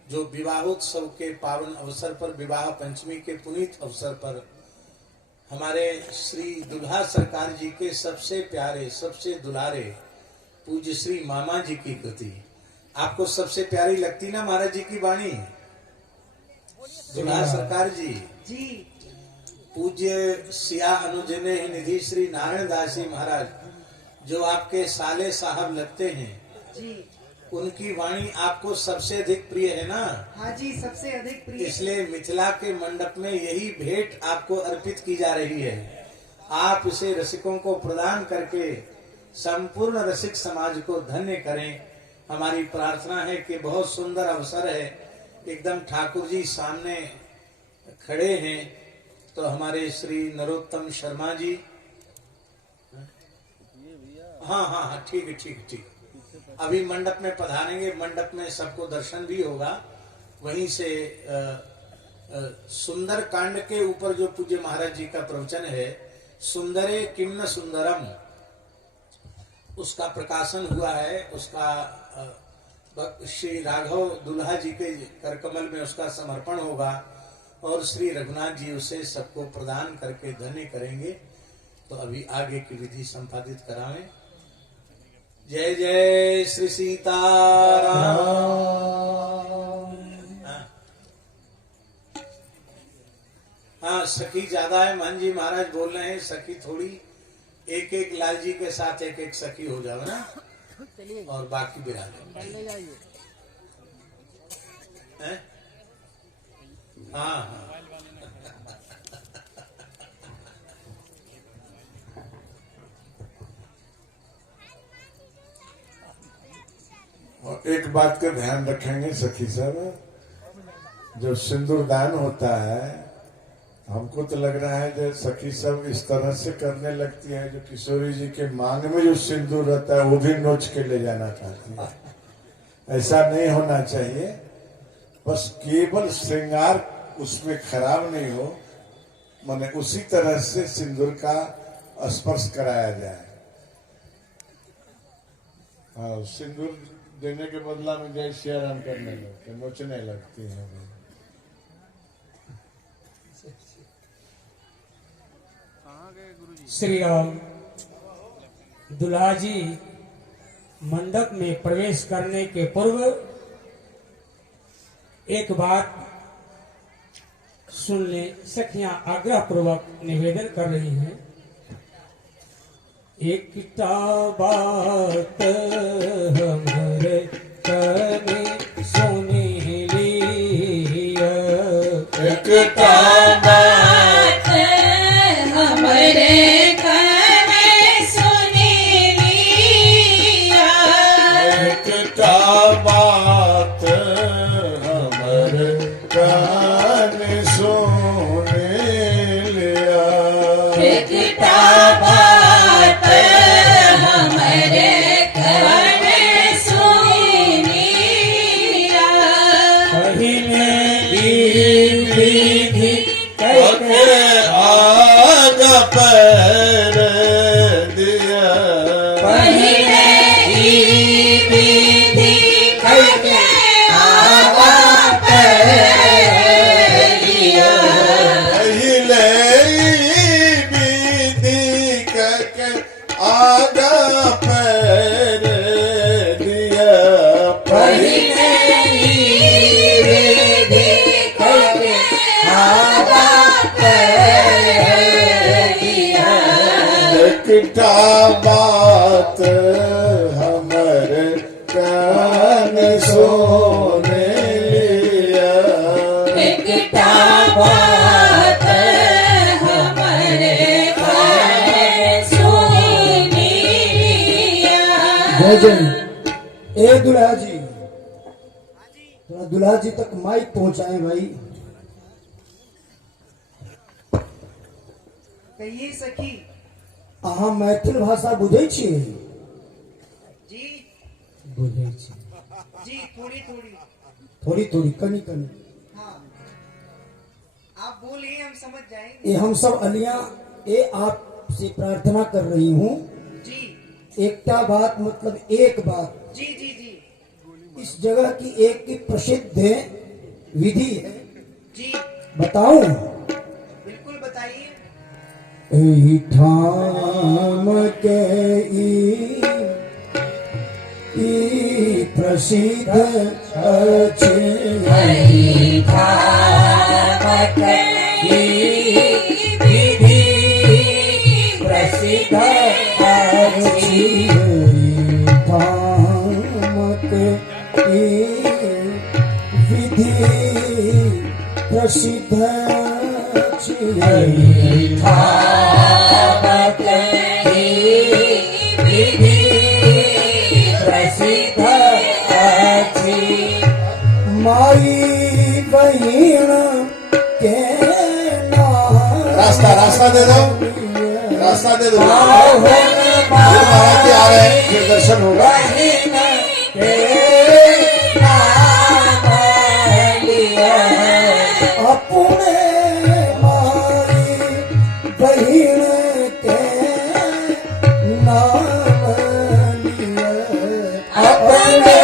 जो विवाहोत्सव के पावन अवसर पर, विवाह पंचमी के पुनीत अवसर पर हमारे श्री दुल्हा सरकार जी के सबसे प्यारे, सबसे दुलारे पूज्य श्री मामा जी की कृति आपको सबसे प्यारी लगती ना महाराज जी की वाणी? दुल्हा सरकार जी जी। पूज्य सिया अनुजने निधि श्री नारायण दास जी महाराज, जो आपके साले साहब लगते हैं जी, उनकी वाणी आपको सबसे अधिक प्रिय है ना? हाँ जी, सबसे अधिक प्रिय। इसलिए मिथिला के मंडप में यही भेंट आपको अर्पित की जा रही है। आप इसे रसिकों को प्रदान करके संपूर्ण रसिक समाज को धन्य करें। हमारी प्रार्थना है कि बहुत सुंदर अवसर है, एकदम ठाकुर जी सामने खड़े हैं, तो हमारे श्री नरोत्तम शर्मा जी, हाँ, ठीक है। अभी मंडप में पधारेंगे, मंडप में सबको दर्शन भी होगा। वहीं से सुंदर कांड के ऊपर जो पूज्य महाराज जी का प्रवचन है, सुंदरे किम्न सुंदरम, उसका प्रकाशन हुआ है। उसका श्री राघव दुल्हा जी के करकमल में उसका समर्पण होगा और श्री रघुनाथ जी उसे सबको प्रदान करके धन्य करेंगे। तो अभी आगे की विधि संपादित करावें। जय जय श्री सीताराम। हाँ, सखी ज्यादा है, मान जी महाराज बोल रहे हैं, सखी थोड़ी, एक एक लाल जी के साथ एक एक सखी हो जाओ ना, और बाकी बिराजे। हाँ, एक बात का ध्यान रखेंगे सखी सब, जब सिंदूर दान होता है हमको तो लग रहा है जो सखी सब इस तरह से करने लगती है, जो किशोरी जी के मांग में जो सिंदूर रहता है वो भी नोच के ले जाना चाहती है। ऐसा नहीं होना चाहिए, बस केवल श्रृंगार उसमें खराब नहीं हो, माने उसी तरह से सिंदूर का स्पर्श कराया जाए। हाँ, सिंदूर देने के बदला में जय श्री राम करने लगते, नोचने लगती है। श्री राम दुल्हा जी मंडप में प्रवेश करने के पूर्व एक बात सुन ले। सखियां आग्रह पूर्वक निवेदन कर रही हैं। एक बात हमारे कने सुनी लिया, एक बात हमरे कने सुनी लिया, बात हमारे कान सुने लिया, एकता बात हमरे कने सुनी लिया, पहिले ई विधि के आग पैर दिया, पहिले ई विधि करके आवा पैरिया, पहिले विधि के आगा पैर दिया, पहिले ई विधि करके आवा पैरिया, एकटा बात हमर कान सोने लिया, एकता बात हमरे कने सुनी लिया। भोजन ए दुल्हा जी, थोड़ा दुल्हा जी तक माइक पहुंचाए भाई। कहिए सखी अहाँ मैथिल भाषा बुझे छियै? जी बुझे छी। जी थोड़ी थोड़ी थोड़ी थोड़ी कनी कनी। हाँ आप बोलिए हम समझ जाएंगे। ये हम सब अलियां ये आपसे प्रार्थना कर रही हूँ। जी एकता बात मतलब एक बात। जी जी जी इस जगह की एक की प्रसिद्ध विधि है, जी बताऊं? बिल्कुल बताइए। एही ठाम के ई प्रसिद्ध अछि, हरि धामक ई विधि प्रसिद्ध अछि, एही ठाम के ई विधि प्रसिद्ध अछि, हरि धामक ई विधि प्रसिद्ध अछि, माई बहिन के नाम रास्ता दे दो, रास्ता दे दो। महाराज जी आ रहे हैं, फिर दर्शन होगा। बहिन के नाम लिया, अपने माई बहिन के नाम लिए, अपने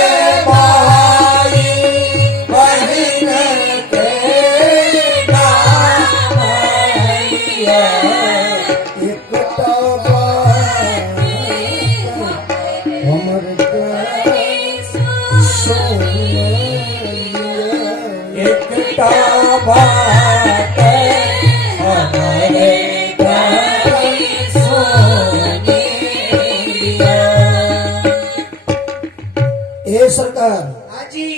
माई बहिन के नाम लिया, एकता बात हमर एकता बात हमरे कने सुनी लिया। ए सरकार, हाँ जी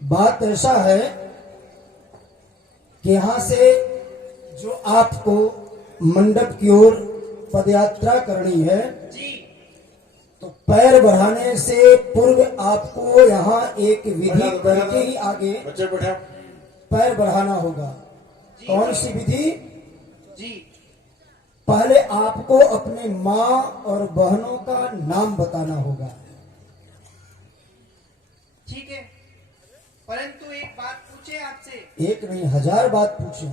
बात ऐसा है कि यहाँ से जो आपको मंडप की ओर पदयात्रा करनी है, जी तो पैर बढ़ाने से पूर्व आपको यहाँ एक विधि करके ही आगे बच्चे बैठा पैर बढ़ाना होगा। कौन सी विधि? जी पहले आपको अपने माँ और बहनों का नाम बताना होगा। ठीक है, परंतु एक बात पूछे आपसे। एक नहीं 1000 बात पूछे,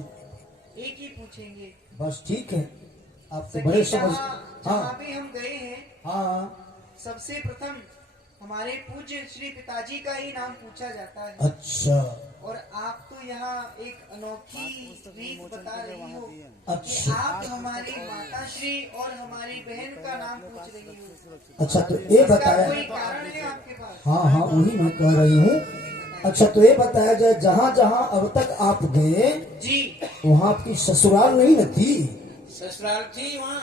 एक ही पूछेंगे। बस ठीक है। आपको सखी, बड़े समझ। जहाँ हाँ भी हम गए हैं, हाँ सबसे प्रथम हमारे पूज्य श्री पिताजी का ही नाम पूछा जाता है। अच्छा और आप तो यहाँ एक अनोखी रीत बता रही हो कि अच्छा आप हमारी माता श्री और हमारी बहन का नाम पूछ रही हो। अच्छा, तो ये इसका बताया। कोई कारण है आपके पास? हाँ हाँ, वही मैं कह रही हूँ। अच्छा, तो ये बताया जाए, जहाँ जहाँ अब तक आप गए जी वहाँ आपकी ससुराल नहीं न थी? ससुराल थी वहाँ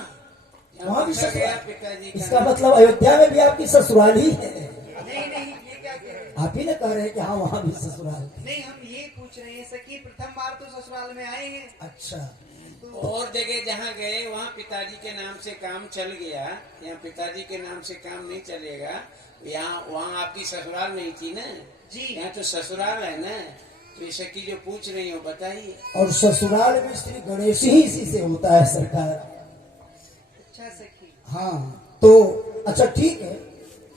वहाँ भी पूछा गया ससुराल। पिताजी का इसका मतलब अयोध्या में भी आपकी ससुराल ही है। नहीं नहीं, ये क्या कह रहे हैं? आप ही ने कह रहे हैं कि हाँ वहाँ भी ससुराल। नहीं, हम ये पूछ रहे हैं सखी, प्रथम बार तो ससुराल में आए हैं अच्छा तो और जगह जहाँ गए वहाँ पिताजी के नाम से काम चल गया, यहाँ पिताजी के नाम से काम नहीं चलेगा। यहाँ वहाँ आपकी ससुराल नहीं थी ना जी। यहाँ तो ससुराल है ना, तो ये सखी जो पूछ रही हो बताइए। और ससुराल में श्री गणेश ही इसी से होता है सरकार। अच्छा सखी, हाँ तो अच्छा ठीक है,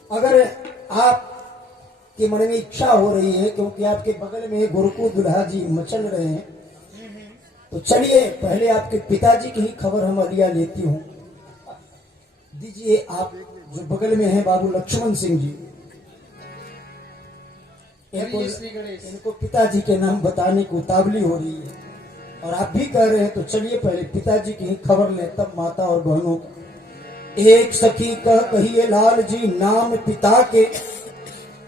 अगर आप के मन में इच्छा हो रही है, क्योंकि आपके बगल में गुरुकुल दुल्हा जी मचल रहे हैं, तो चलिए पहले आपके पिताजी की ही खबर हम लिया लेती हूँ। दीजिए, आप जो बगल में हैं बाबू लक्ष्मण सिंह जी, इनको पिताजी के नाम बताने की उतावली हो रही है और आप भी कह रहे हैं, तो चलिए पहले पिताजी की ही खबर लें, तब माता और बहनों का। एक सखी कह कहिए लाल जी नाम पिता के,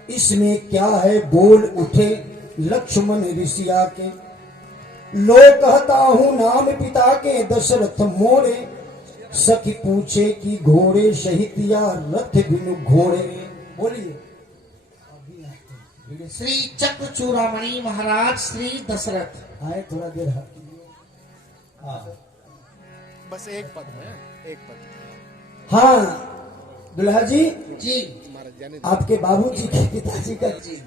इसमें क्या है बोल उठे लक्ष्मण ऋषिया के। लो कहता हूँ नाम पिता के दशरथ मोरे, सखी पूछे कि घोड़े सहित या रथ बिनु घोड़े। बोलिए। श्री चक्र चूड़ामणि महाराज श्री दशरथ। आए थोड़ा देर बस एक पद में एक पद। हाँ दुल्हा जी, जी आपके बाबूजी के पिताजी का जी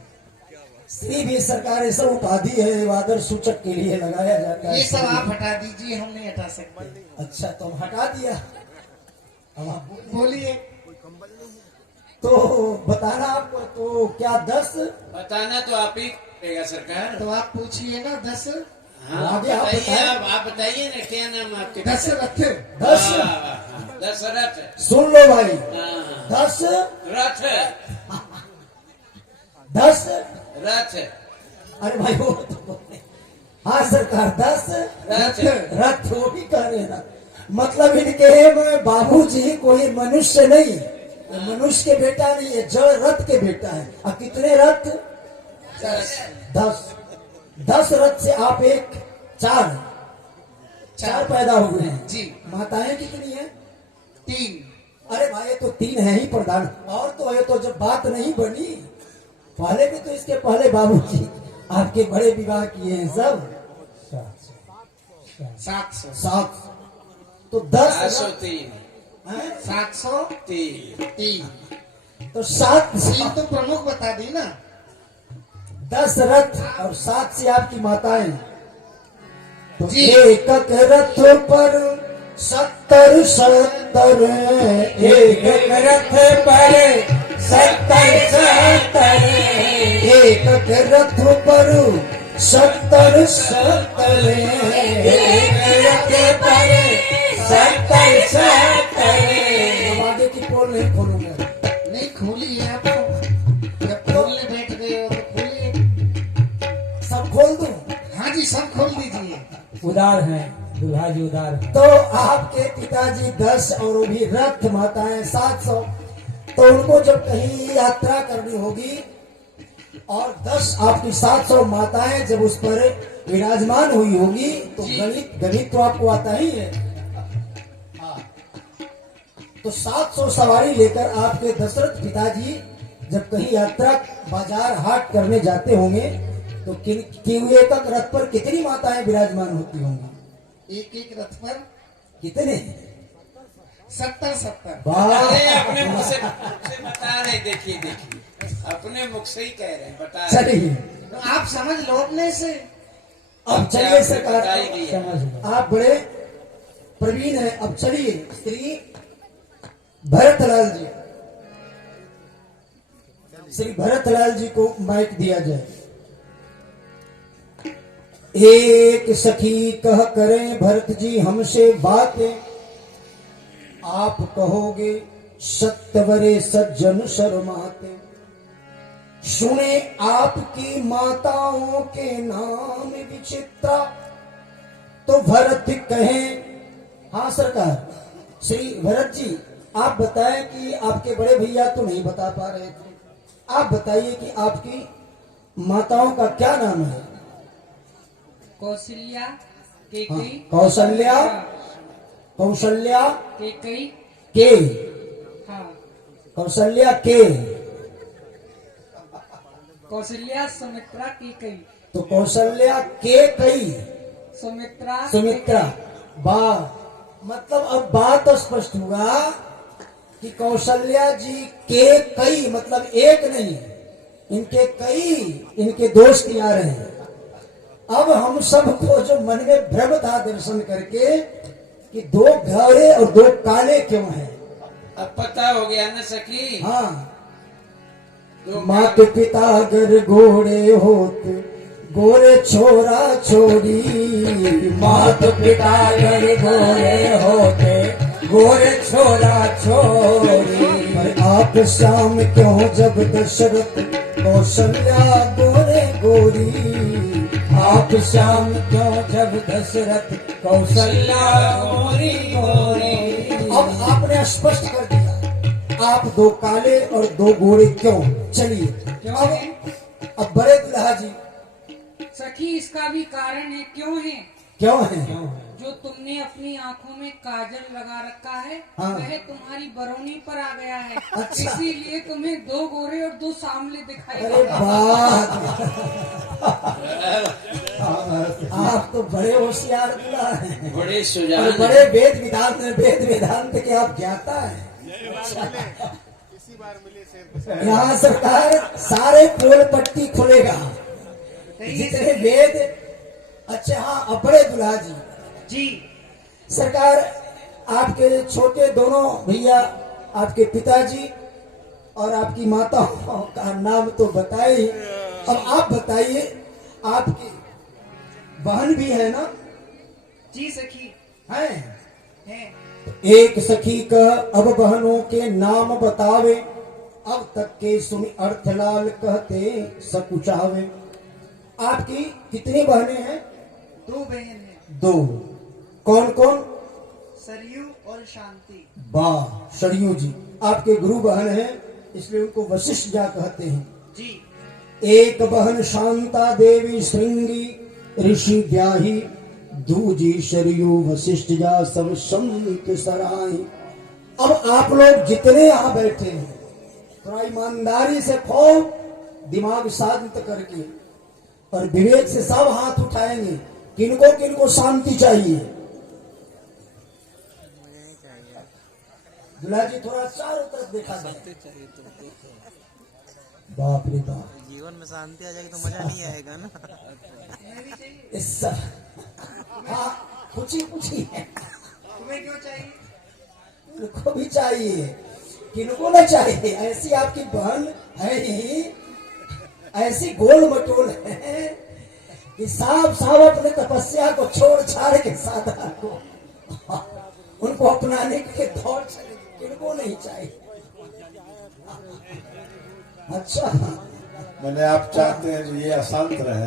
श्री भी सरकार ऐसा उपाधि है, आदर सूचक के लिए लगाया जाता है। ये सब आप हटा दीजिए, हम नहीं हटा सकते। अच्छा, तो हम हटा दिया। अब आप बोलिए। तो बताना आपको, तो क्या 10? बताना तो आप ही पड़ेगा सरकार। तो आप पूछिए ना 10। हाँ आगे आप बताइए, बताएं। आप बताइए ना क्या नाम आपके? दशरथ। 10 दशरथ। सुन लो भाई, हाँ, 10 रथ 10। रथ अरे भाई वो तो हाँ सरकार 10 रथ। रथ, वो भी कह रहे हैं ना। मतलब इनके बाबूजी कोई मनुष्य नहीं, ये मनुष्य के बेटा नहीं है, जड़ रथ के बेटा है। और कितने रथ? 10। 10 रथ से आप एक 4 पैदा हुए हैं जी। माताएं कितनी है? 3। अरे भाई, तो 3 है ही प्रधान, और तो है। तो जब बात नहीं बनी, पहले भी तो इसके पहले बाबूजी आपके बड़े विवाह किए हैं सब। 700। 7। तो 10 703 हैं? 703। तो 7 3 तो प्रमुख बता दी ना। 10 रथ और 7 से आपकी माताएं, तो जी। एक रथ पर 70 70 एक रथ पर 70 70 एक रथ पर 70 70 एक रथ पर 70 70। आगे की पोल नहीं खोलूंगा। नहीं खोली है आप, जब खोलने बैठ गए हो तो खोलिए। सब खोल दूं? हाँ जी, सब खोल दीजिए। उदार है दुल्हा जी, उदार है। तो आपके पिताजी 10 और वो भी रथ, माताएं 700। तो उनको जब कहीं यात्रा करनी होगी और 10 आपकी 700 माताएं जब उस पर विराजमान हुई होगी, तो गणित तो आपको आता ही है। हाँ। तो 700 सवारी लेकर आपके दशरथ पिताजी जब कहीं यात्रा बाजार हाट करने जाते होंगे, तो एक रथ पर कितनी माताएं विराजमान होती होंगी? एक रथ पर कितने? 70 वाह अरे अपने मुख से बता रहे, देखिए अपने मुख से ही कह रहे हैं, बता रहे चलिए तो आप समझ लो अपने से। अब चलिए सरकार, बता ही दिया। समझ लो। आप बड़े प्रवीण हैं। अब चलिए श्री भरतलाल जी, श्री भरतलाल जी को माइक दिया जाए। एक सखी कह करें भरत जी हमसे बातें, आप कहोगे सत्वरे सज्जन शर्माते। सुने आपकी माताओं के नाम विचित्रा, तो भरत कहें हाँ सरकार। श्री भरत जी आप बताएं कि आपके बड़े भैया तो नहीं बता पा रहे थे, आप बताइए कि आपकी माताओं का क्या नाम है? कौशल्या, हाँ, केकई, कौशल्या, कौशल्या केकई, के, हाँ, कौशल्या के, कौशल्या, सुमित्रा, केकई, तो कौशल्या के कई, सुमित्रा, सुमित्रा। वाह, मतलब अब बात स्पष्ट हुआ कि कौशल्या जी के कई मतलब एक नहीं, इनके कई, इनके दोस्त आ रहे हैं। अब हम सबको जो मन में भ्रम था दर्शन करके कि दो गोरे और दो काले क्यों हैं, अब पता हो गया ना सखी। हाँ, तो मात पिता अगर गोरे होते गोरे छोरा छोरी, मात पिता अगर गोरे होते गोरे छोरा छोरी। पर आप शाम क्यों जब दशरथ कौशल्या गोरे गोरी, आप श्याम क्यों जब दशरथ कौशल्या गोरी गोरी। अब आपने स्पष्ट कर दिया आप दो काले और दो गोरे क्यों। चलिए क्यों है? अब बड़े दुल्हा जी सखी इसका भी कारण है। क्यों है? क्यों हैं? जो तुमने अपनी आंखों में काजल लगा रखा है, हाँ। वह तुम्हारी बरौनी पर आ गया है। अच्छा। इसीलिए तुम्हें दो गोरे और दो सामले दिखाई अरे दे रहे हैं। वाह, आप तो बड़े होशियार दुल्हा हैं बड़े और सुजान बड़े वेद वेदांत के आप ज्ञाता हैं। इसी बार मिले शेर यहाँ सरकार सारे पोल पट्टी खुलेगा जितने वेद। अच्छा हाँ, अब बड़े दुल्हा जी जी सरकार, आपके छोटे दोनों भैया, आपके पिताजी और आपकी माता का नाम तो बताए। अब आप बताइए, आपकी बहन भी है ना? जी सखी है। है। एक सखी का अब बहनों के नाम बतावे, अब तक के सुन अर्थलाल कहते सकुचावे। आपकी कितनी बहनें हैं? 2 बहन है, दो। कौन कौन? सरयू और शांति। वाह, सरयू जी आपके गुरु बहन हैं, इसलिए उनको वशिष्ठ जा कहते हैं। जी एक बहन शांता देवी श्रृंगी ऋषि ब्याही, दूजी सरयू वशिष्ठ जा सब संत सराई। अब आप लोग जितने यहाँ बैठे हैं थोड़ा ईमानदारी से खूब दिमाग शांत करके और विवेक से सब हाथ उठाएंगे। किनको किनको शांति चाहिए? दुल्हा जी थोड़ा चारों तरफ देखा जाए। बाप रे बाप, जीवन में शांति आ जाएगी तो मजा नहीं आएगा ना। इस सब हाँ, पूछी है, तुम्हें क्यों चाहिए? उनको भी चाहिए, किनको ना चाहिए? ऐसी आपकी बहन है ही, ऐसी गोल मटोल है कि साफ अपने तपस्या को छोड़ छाड़ के साधना को उनको अपनाने के दौड़ चले। किनको नहीं चाहिए? अच्छा, मैंने आप चाहते हैं जो ये अशांत रहे।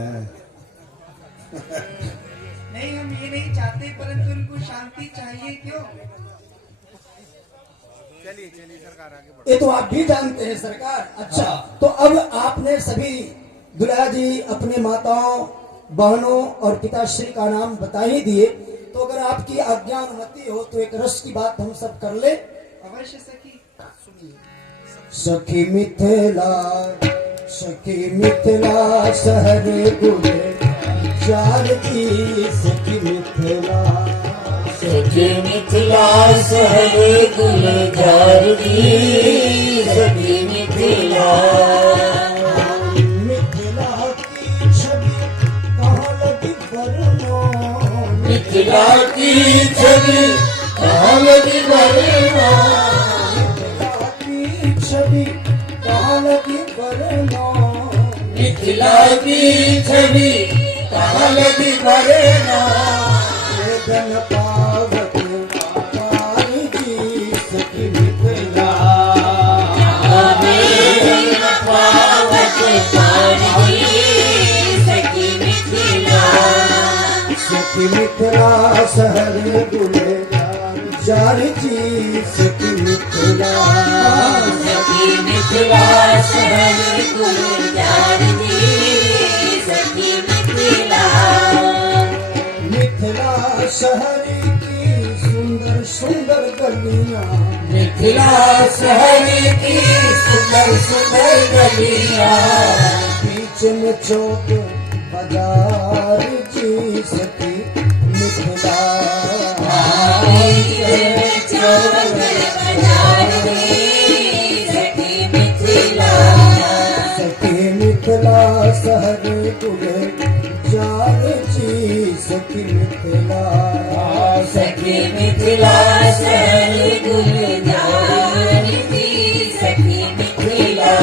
नहीं, हम ये नहीं चाहते, परंतु उनको शांति चाहिए। क्यों? चलिए चलिए सरकार आगे बढ़ो। ये तो आप भी जानते हैं सरकार। अच्छा, तो अब आपने सभी दुल्हा जी अपने माताओं, बहनों और पिताश्री का नाम बता ही दिए, तो अगर आपकी आज्ञा अनुमति हो तो एक रस की बात हम सब कर ले। अवश्य सखी। सखी मिथिला शहर गुल चार की, सखी मिथिला सखी मिथिला शहर गुलजार दी सखी मिथिला मिथिला की छवि कहाँ लगी वरना मिथिला की छवि कहाँ लगी वरना की छवि कहाँ लगी वरना मिथिला की छवि कहाँ लगी वरना वेदन पावक पारी जी सखी मिथिला सखी मिथिला शहर गुलजार जी सखी मिथिला सखी मिथिला शहर गुलजार दी सखी मिथिला मिथिला शहर की सुंदर सुंदर गलियां मिथिला शहर की सुंदर सुंदर गलियां बीच में चौक बाजार जी सखी मिथिला सखी मिथिला शहर गुलजार जी सखी मिथिला सखी मिथिला शहर गुलजार दी सखी मिथिला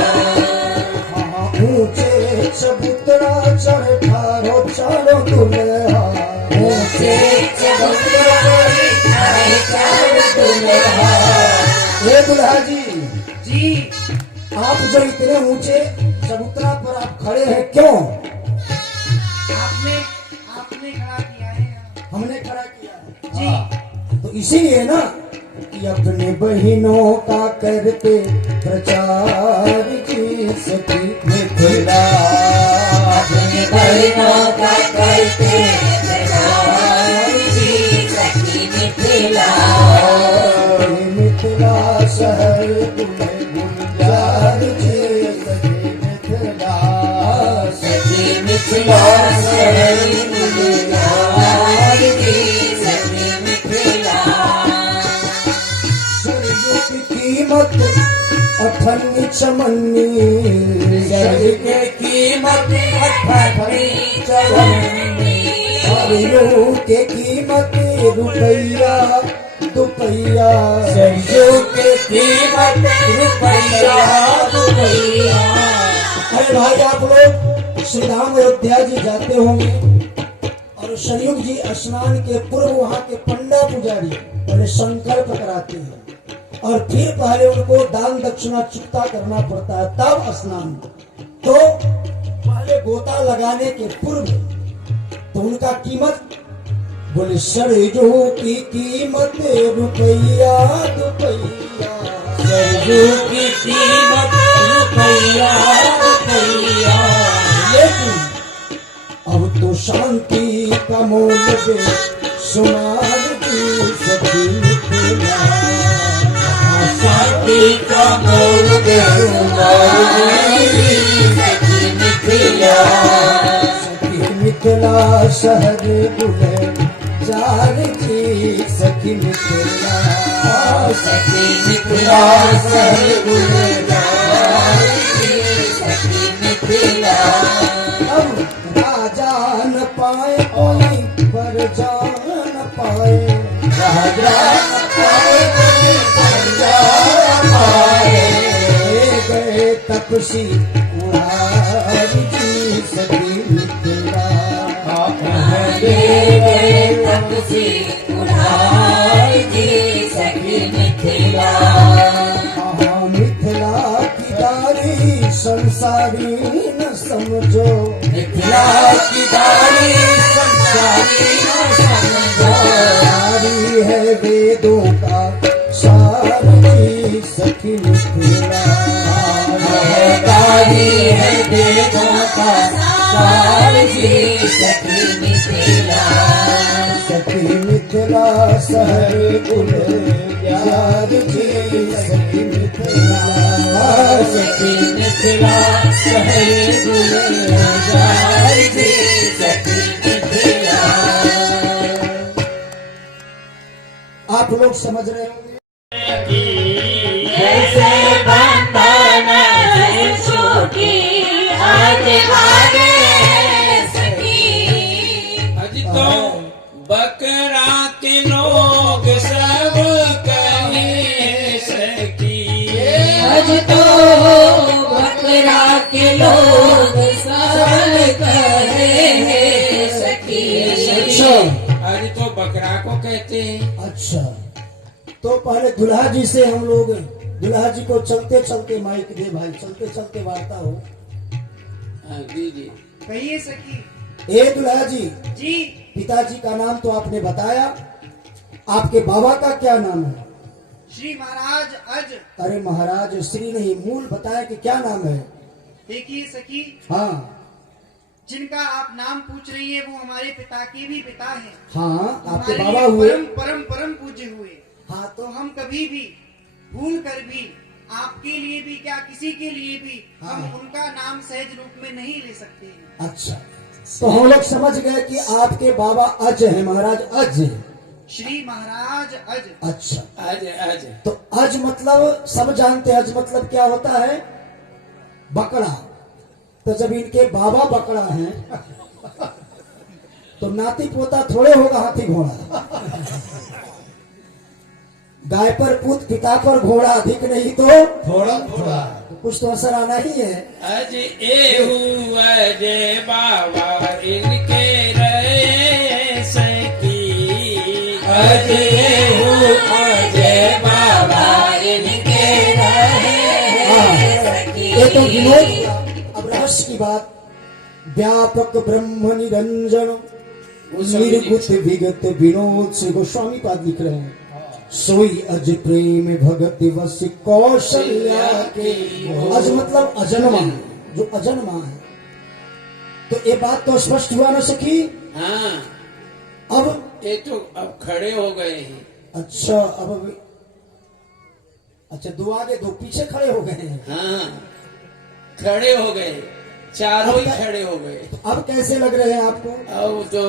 ऊंचे चबूतरा चढ़ ठारो चारो दुल्हा ऊंचे चबूतरा चढ़ ठारो दुल्हा। हे दुल्हा जी जी आप जो इतने ऊंचे चबूतरा पर आप खड़े हैं क्यों? आपने आपने खड़ा किया है। हमने खड़ा किया है जी। तो इसीलिए ना कि अपने बहनों का करते प्रचार जी सखी मिथिला अपने बहनों का करते प्रचार जी सखी मिथिला मिथिला शहर गुलजार जी सखी मिथिला सखी मिथिला शहर गुलजार दी सखी मिथिला सरयू की कीमत अठन्नी चमन्नी जग के कीमत अठन्नी चवन्नी सरयू के कीमत रुपया दुपैया सरयू के कीमत रुपया रुपया। अरे भाई आप लोग श्री राम अयोध्या जी जाते होंगे और संयुक्त जी स्नान के पूर्व वहाँ के पंडा पुजारी पहले संकल्प कराते हैं और फिर पहले उनको दान दक्षिणा चुकता करना पड़ता है तब स्नान। तो पहले गोता लगाने के पूर्व तो उनका कीमत बोले सरयू की कीमत रुपया दुपैया सरयू की कीमत रुपया रुपया। लेकिन अब तो शांति का मोल दे सुनार की सखी मिथिला शांति का मोल दे सखी मिथिला सखी मिथिला शहर गुलजार जी सखी मिथिला सखी मिथिला शहर गुलजार दी सखी मिथिला अब राजा न पाए कोई प्रजा न पाए राजा पाए प्रजा पाए गए तपसी कुहार जी सखी मिथिला तपसी उड़ार जी सखी मिथिला मिथिला की दारी संसारी न समझो मिथिला की दारी संसारी न समझो दारी है वेदों का सार जी सखी मिथिला दारी है वेदों का सार जी सखी मिथिला सखी मिथिला शहर गुलजार जी सखी मिथिला सखी मिथिला शहर गुलजार जी सखी मिथिला समझ रहे होंगे। जैसे बंधन से छूटी आज भागे सखी। आज तो बकरा के लोग सब कहे सखी। आज तो बकरा के लोग सब कहे सखी। आज तो बकरा को कहते हैं। अच्छा, तो पहले दुल्हा जी से हम लोग दुल्हा जी को चलते चलते माइक दे भाई, चलते चलते वार्ता हो। दीजिए। कहिए सखी। ए दुल्हा जी, जी पिताजी का नाम तो आपने बताया, आपके बाबा का क्या नाम है? श्री महाराज अज। अरे महाराज श्री नहीं, मूल बताया कि क्या नाम है? देखिए सखी, हाँ जिनका आप नाम पूछ रही है वो हमारे पिता के भी पिता हैं। हाँ, आपके हमारे बाबा हुए। परम परम परम पूज्य हुए। हाँ, तो हम कभी भी भूल कर भी आपके लिए भी क्या किसी के लिए भी हम उनका नाम सहज रूप में नहीं ले सकते हैं। अच्छा, तो हम लोग समझ गए कि आपके बाबा अज है, महाराज अज। श्री महाराज अज। अच्छा, आज तो अज मतलब सब जानते हैं, अज मतलब क्या होता है? बकरा। तो जब इनके बाबा बकरा हैं तो नाती पोता थोड़े होगा हाथी घोड़ा। गाय पर पूत, पिता पर घोड़ा, अधिक नहीं तो थोड़ा थोड़ा तो कुछ तो असर आना ही है। अज एहू अजय बाबा इनके रहे सखी। अज एहू अजय बाबा इनके रहे सखी। ये तो विनोद। अब रहस्य की बात, व्यापक ब्रह्म निरंजन निर्गुत विगत विनोद से गोस्वामी पाद लिख रहे हैं। सोई अज प्रेम भगत वश कौशल्या के। अज मतलब अजन्मा, जो अजन्मा है। तो ये बात तो स्पष्ट हुआ ना सखी? हाँ, अब ये तो अब खड़े हो गए हैं। अच्छा, अब अच्छा, दो आगे दो पीछे खड़े हो गए हैं। हाँ, खड़े हो गए, चारों ही खड़े हो गए। अब कैसे लग रहे हैं आपको? अब तो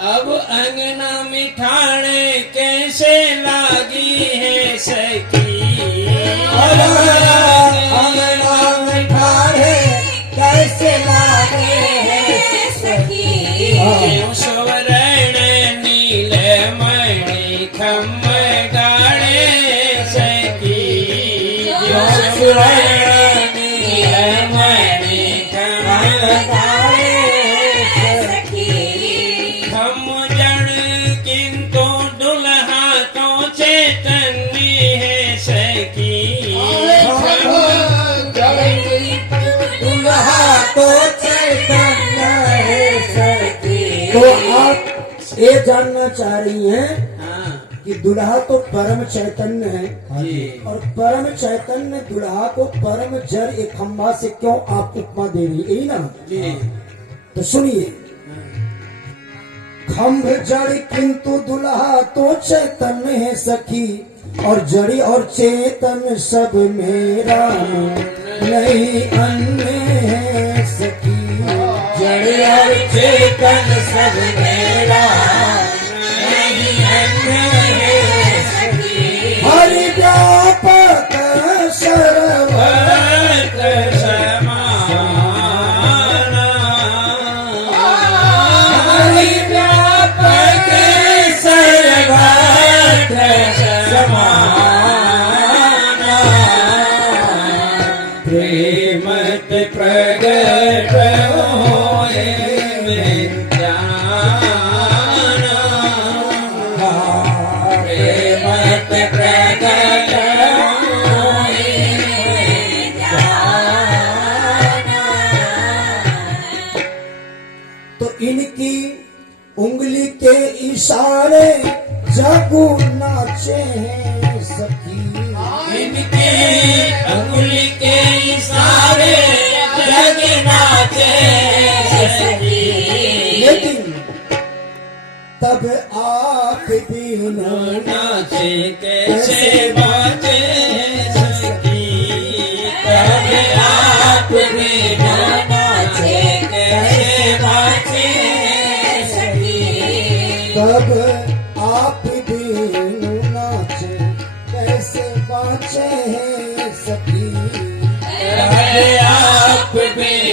अब अंगना मिठाने कैसे लागी है सखी। अंगना मिठाने कैसे लागे है सखी। क्यों स्वर्ण नील मणि खम गाड़े सखी। क्यों स्वर्ण नील मणि खम गाड़े सखी। हम जड़ किंतु दुल्हा तो चैतन्य है सखी। दुल्हा तो चैतन्य है सखी। तो आप ये जानना चाह रही हैं हाँ कि दुल्हा तो परम चैतन्य है, जी। और परम चैतन्य दुल्हा को परम जड़ एक खंभा से क्यों आप उपमा दे रही, यही ना? जी। तो सुनिए, खंभ जड़ किंतु दुल्हा तो चैतन्य है सखी, और जड़ी और चेतन सब मेरा नहीं अन्य है सखी। जड़ और चेतन सब मेरा नहीं अन्य है सखी। हरि व्यापक सर्वत्र हरि व्यापक सर्वत्र प्रेमत प्रगट होए में जाना। प्रेमत प्रगट होए में जाना। तो इनकी उंगली के इशारे जागू नाचे हैं सखी। इनके अंगुली के इशारे जग नाचे सखी। लेकिन तब आप बिनु नाचे कैसे बाजे सखी। तब आप भी नाचे कैसे बाजे सखी। तब आप बिनु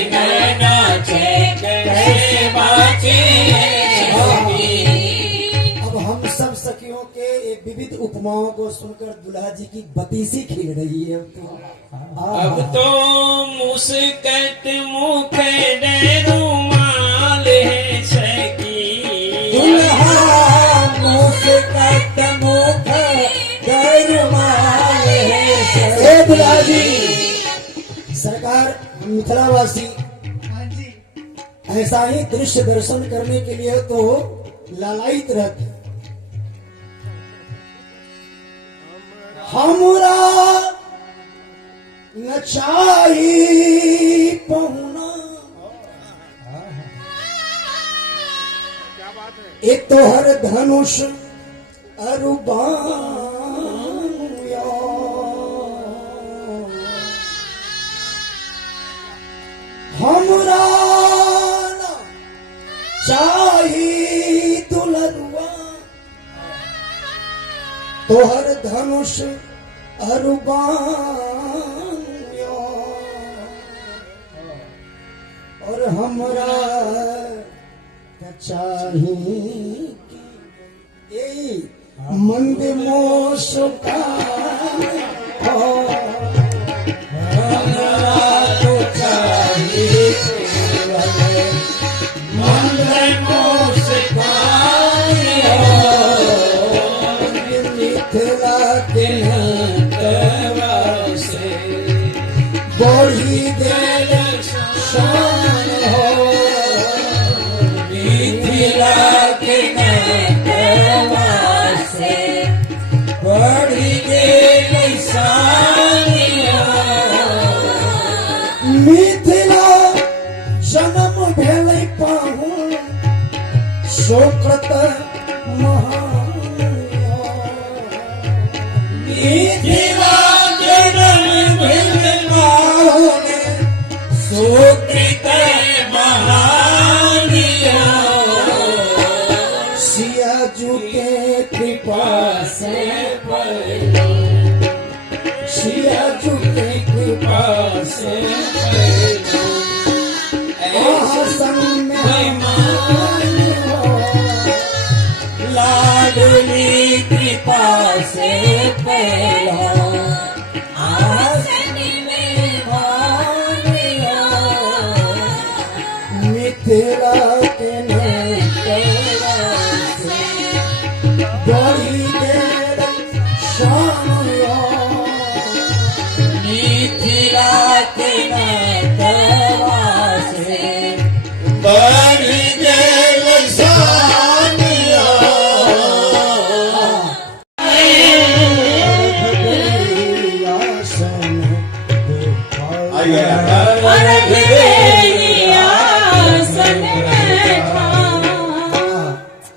न नाचे कैसे बाचे सखी। अब हम सब सखियों के एक विविध उपमाओं को सुनकर दुल्हा जी की बतीसी खिल रही है। अब तो मुस्कत मुख दे रुमाल है सखी। दुल्हा मुस्कत मुख गरुमाल है। ए दुल्हा जी, सरकार मिथिलावासी हाँ जी। ऐसा ही दृश्य दर्शन करने के लिए तो लालायित रहते। हमरा नचाई पहुना ए तोहर धनुष अरुबान हमरा चाही दुलरुआ तोहर धनुष अरुबान और हमरा चाही ए मंद मोश का हमरा तो चाहिए मंद मोश का मिथिला के से बढ़ी दे शान हो मिथिला के से बढ़ी दे शान मिथिला जन्म भेल पाहु सोकृत महान मिथिला जन्म भेल पाहु सोकृत महान सियाजू के कृपा से सियाजू के कृपा से लाडली कृपा से पहला आसन में भानिया मिथिला के नैया से बड़ी देर शानिया मिथिला के नैया से बड़ी देर शानिया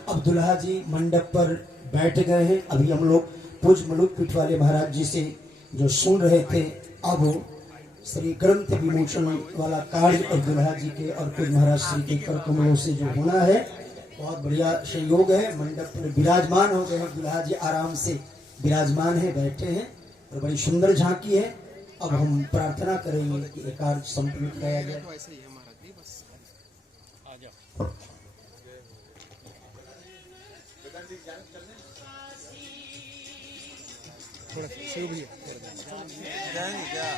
अब दुल्हा जी मंडप पर बैठ गए हैं। अभी हम लोग पूज मलुक पीठ वाले महाराज जी से जो सुन रहे थे, अब श्री ग्रंथ विमोचन वाला कार्य और दुल्हा जी के और पूज महाराज श्री के कर कमलों से जो होना है, बहुत बढ़िया संयोग है। मंडप पर विराजमान हो गए हैं, दुल्हा जी आराम से विराजमान है, बैठे हैं और बड़ी सुंदर झांकी है। अब हम प्रार्थना करेंगे कि ये कार्य संपन्न कराया जाए। जाएंगे क्या?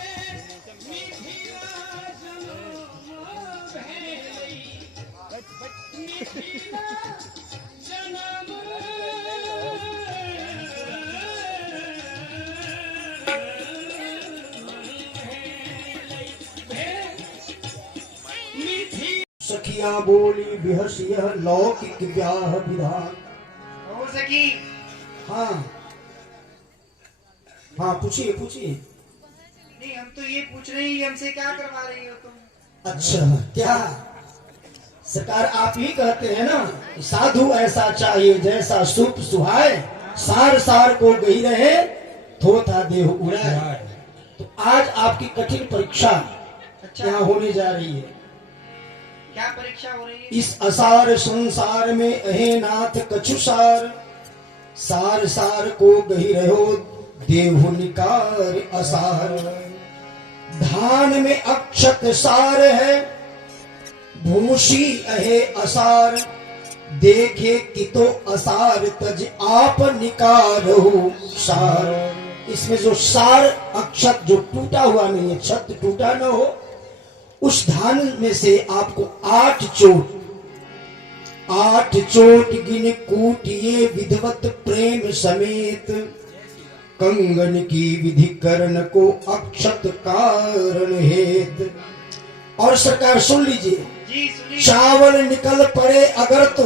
सखिया बोली बिहसिया लौकिक ब्याह विधान हो सकी। हाँ हाँ, पूछिए पूछिए। नहीं, हम तो ये पूछ रहे हैं, हमसे क्या करवा रही हो तुम? अच्छा, क्या सरकार आप ही कहते हैं ना, साधु ऐसा चाहिए जैसा सूप सुहाए, सार सार को गई रहे थोथा देह उड़ाए। तो आज आपकी कठिन परीक्षा यहाँ होने जा रही है। क्या परीक्षा हो रही है? इस असार संसार में अहे नाथ कछु सार, सार सार को गही रहो देहु निकार असार। धान में अक्षत सार है भूषी अहे असार, देखे कि तो असार तज आप निकारो सार। इसमें जो सार अक्षत जो टूटा हुआ नहीं है, छत टूटा न हो, उस धान में से आपको 8 चोट गिन कूटिए विधवत प्रेम समेत, कंगन की विधि करण को अक्षत कारण हेत। और सरकार सुन लीजिए, चावल निकल पड़े अगर तो,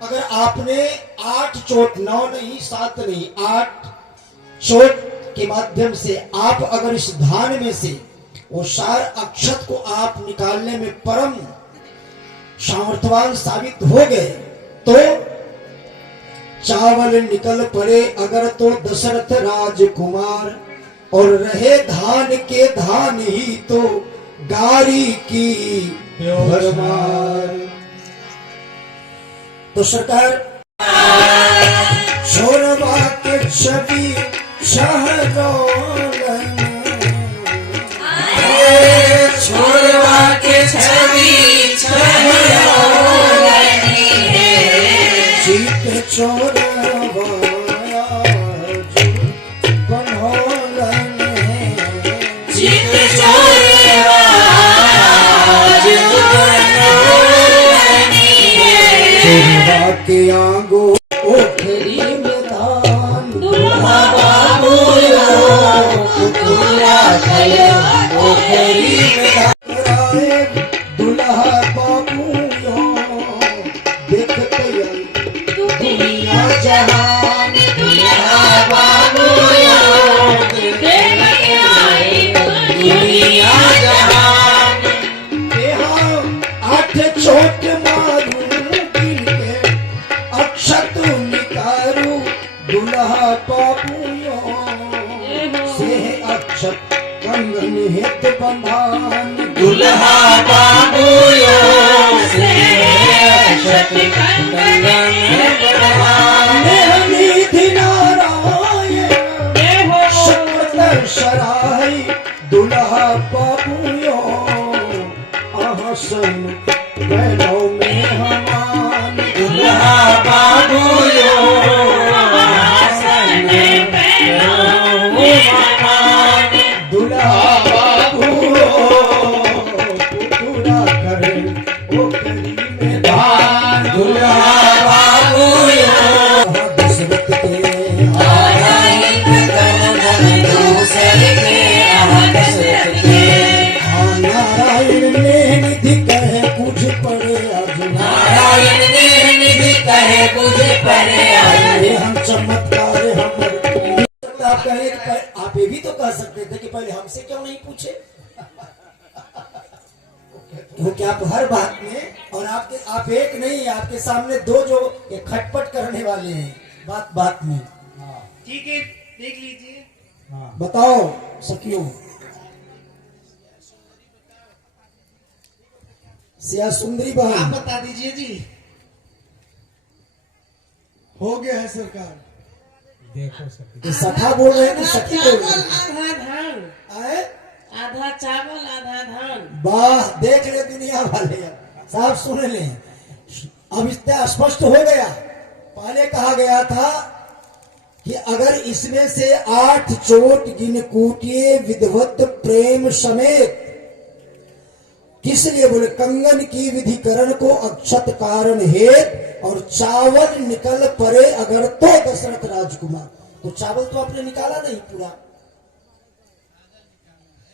अगर आपने 8 चोट, 9 नहीं 7 नहीं 8 चोट के माध्यम से आप अगर इस धान में से वो सार अक्षत को आप निकालने में परम सामर्थ्यवान साबित हो गए, तो चावल निकल पड़े अगर तो दशरथ राजकुमार, और रहे धान के धान ही तो गारी की भरमार। तो सरकार छोरवा के छवि शहरोलन, छोरवा के छवि सीत चोरवाया बनोलन, चित चोरवा चोरवा के आगो ओखरी में दान, दुल्हा बाबू दुल्हा खयो ओखरी में कराए दुल्हा बाबू देखते दुनिया जहान, दुल्हा बाबू दुनिया जहान। यहाँ 8 चोट मारू दिल के अक्षत निकारू, दुल्हा बाबू से अक्षत कंगन हित बंधान, दुल्हा बाबू से अक्षत कंगन निधि नारायण शपथ सराय, दुल्हा बाबू अहसन बैलो में हमान, दुल्हा बाबू दुल्हा बाबू पूरा करे ओखरी में दान, दुल्हा बाबू दशरथ के नारायण ने निधि कहे कुछ पड़े आज, नारायण ने निधि कहे कुछ पड़े आज। ये हम चमत्कार हमर आप कहे, आप ये भी तो कह सकते थे कि पहले हमसे क्यों नहीं पूछे, क्योंकि आप हर बात में, और आप एक नहीं, आपके सामने 2 जो ये खटपट करने वाले हैं बात बात में। ठीक है, देख लीजिए। बताओ सखियों, सिया सुंदरी आप बहन बता दीजिए जी। हो गया है सरकार। देखो सखी, ये सखा बोल रहे हैं कि सखी बोल रहे हैं? आधा धान, आए? आधा चावल आधा धान। वाह, देख ले दुनिया वाले, साफ सुन ले, अब इतना स्पष्ट हो गया। पहले कहा गया था कि अगर इसमें से 8 चोट गिन कूटिए विधवत प्रेम समेत, किस लिए बोले, कंगन की विधिकरण को अक्षत कारण हेत, और चावल निकल पड़े अगर तो दशरथ राजकुमार। तो चावल तो आपने निकाला नहीं पूरा,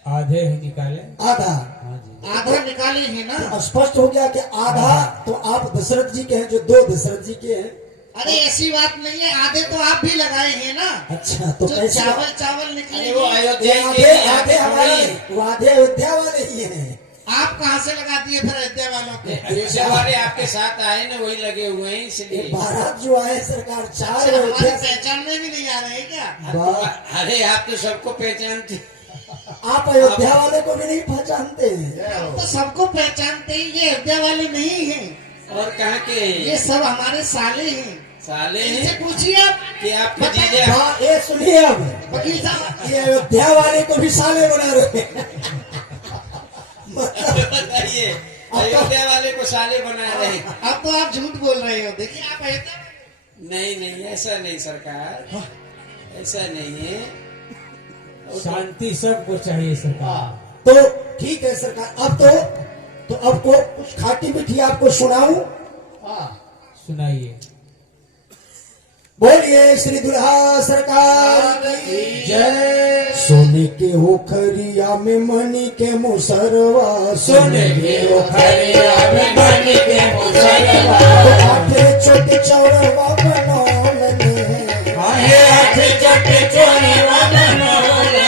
आधे ही निकाले। आधा आधा निकाले हैं ना। तो स्पष्ट हो गया कि आधा तो आप दशरथ जी के हैं, जो 2 दशरथ जी के हैं। अरे ऐसी बात नहीं है, आधे तो आप भी लगाए हैं ना। अच्छा, तो जो कैसे चावल निकले वो हैं, अयोध्या आधे के आधे हमारे, वो आधे अयोध्या वाले ही हैं। आप कहाँ से लगा दिए फिर अयोध्या वालों के? अयोध्या वाले आपके साथ आए ना, वही लगे हुए हैं ये इसलिए। बारात जो आए सरकार 4 हमारे अयोध्या से। पहचान में भी नहीं आ रहे हैं क्या? वाह, अरे आप तो सबको पहचानते। आप अयोध्या वाले को भी नहीं पहचानते हैं। हम तो सबको पहचानते हैं, ये अयोध्या वाले नहीं हैं। और कहाँ के ये सब हमारे साले हैं। साले इनसे हैं पूछिए आप। कि आपके बताइए। जीजा हाँ, ये सुनिए, अब वकील साहब, ये अयोध्या वाले को भी साले बना रहे हैं। बताइए। अयोध्या वाले को साले बना रहे। अब तो आप झूठ बोल रहे हो, देखिए आप ऐसा नहीं नहीं, ऐसा नहीं सरकार, ऐसा नहीं है। शांति सबको चाहिए सरकार। तो ठीक है सरकार, अब आपको कुछ खाटी मीठी आपको सुनाऊं। सुनाइए। बोलिए श्री दुल्हा सरकार की जय। सोने के होखरिया में मणि के मुसरवा, सोने के होखरिया में मणि के मुसरवा, आठे छोटे चौरवा बनौलने, आठे छोटे चौरवा बनौलने,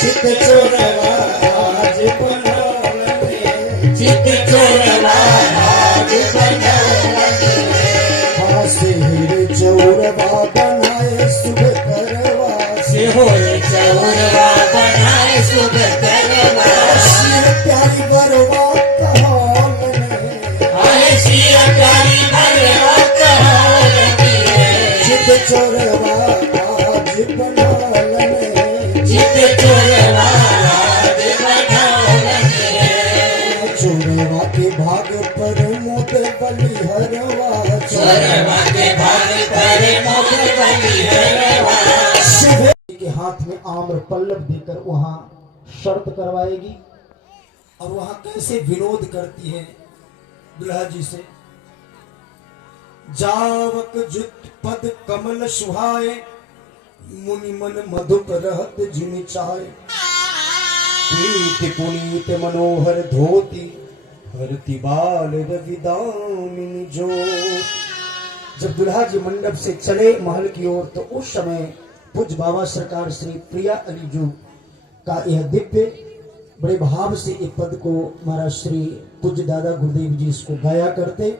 चित चौरवा आज बनौलने, चित चौरवा आज बनौलने, सिर चौरवा बनाए सुबह करवा, चौरवा बनाए सुबह करवा, सिर प्यारी बरवा कहालने, सिर प्यारी बरवा कहालने, चित चौरवा आज बनालने, चित चौरवा आज बनालने, चौरवा के भाग पर मोत बलिहरवा, चौरवा के भाग पर मोत बलिहरवा, शिव के हाथ में आम्र पल्लव देकर वहां शर्त करवाएगी और वहां कैसे विनोद करती है दुल्हा जी से। जावक जुत पद कमल सुहाए, मुनि मन मधुप रहत जिन चाहे, प्रीति पुनीत मनोहर धोती, हरति बाल रविदामिनी जो। जब दुल्हा जी मंडप से चले महल की ओर, तो उस समय पूज्य बाबा सरकार श्री प्रिया अली जू का यह दिव्य बड़े भाव से एक पद को महाराज श्री पूज्य दादा गुरुदेव जी इसको गाया करते।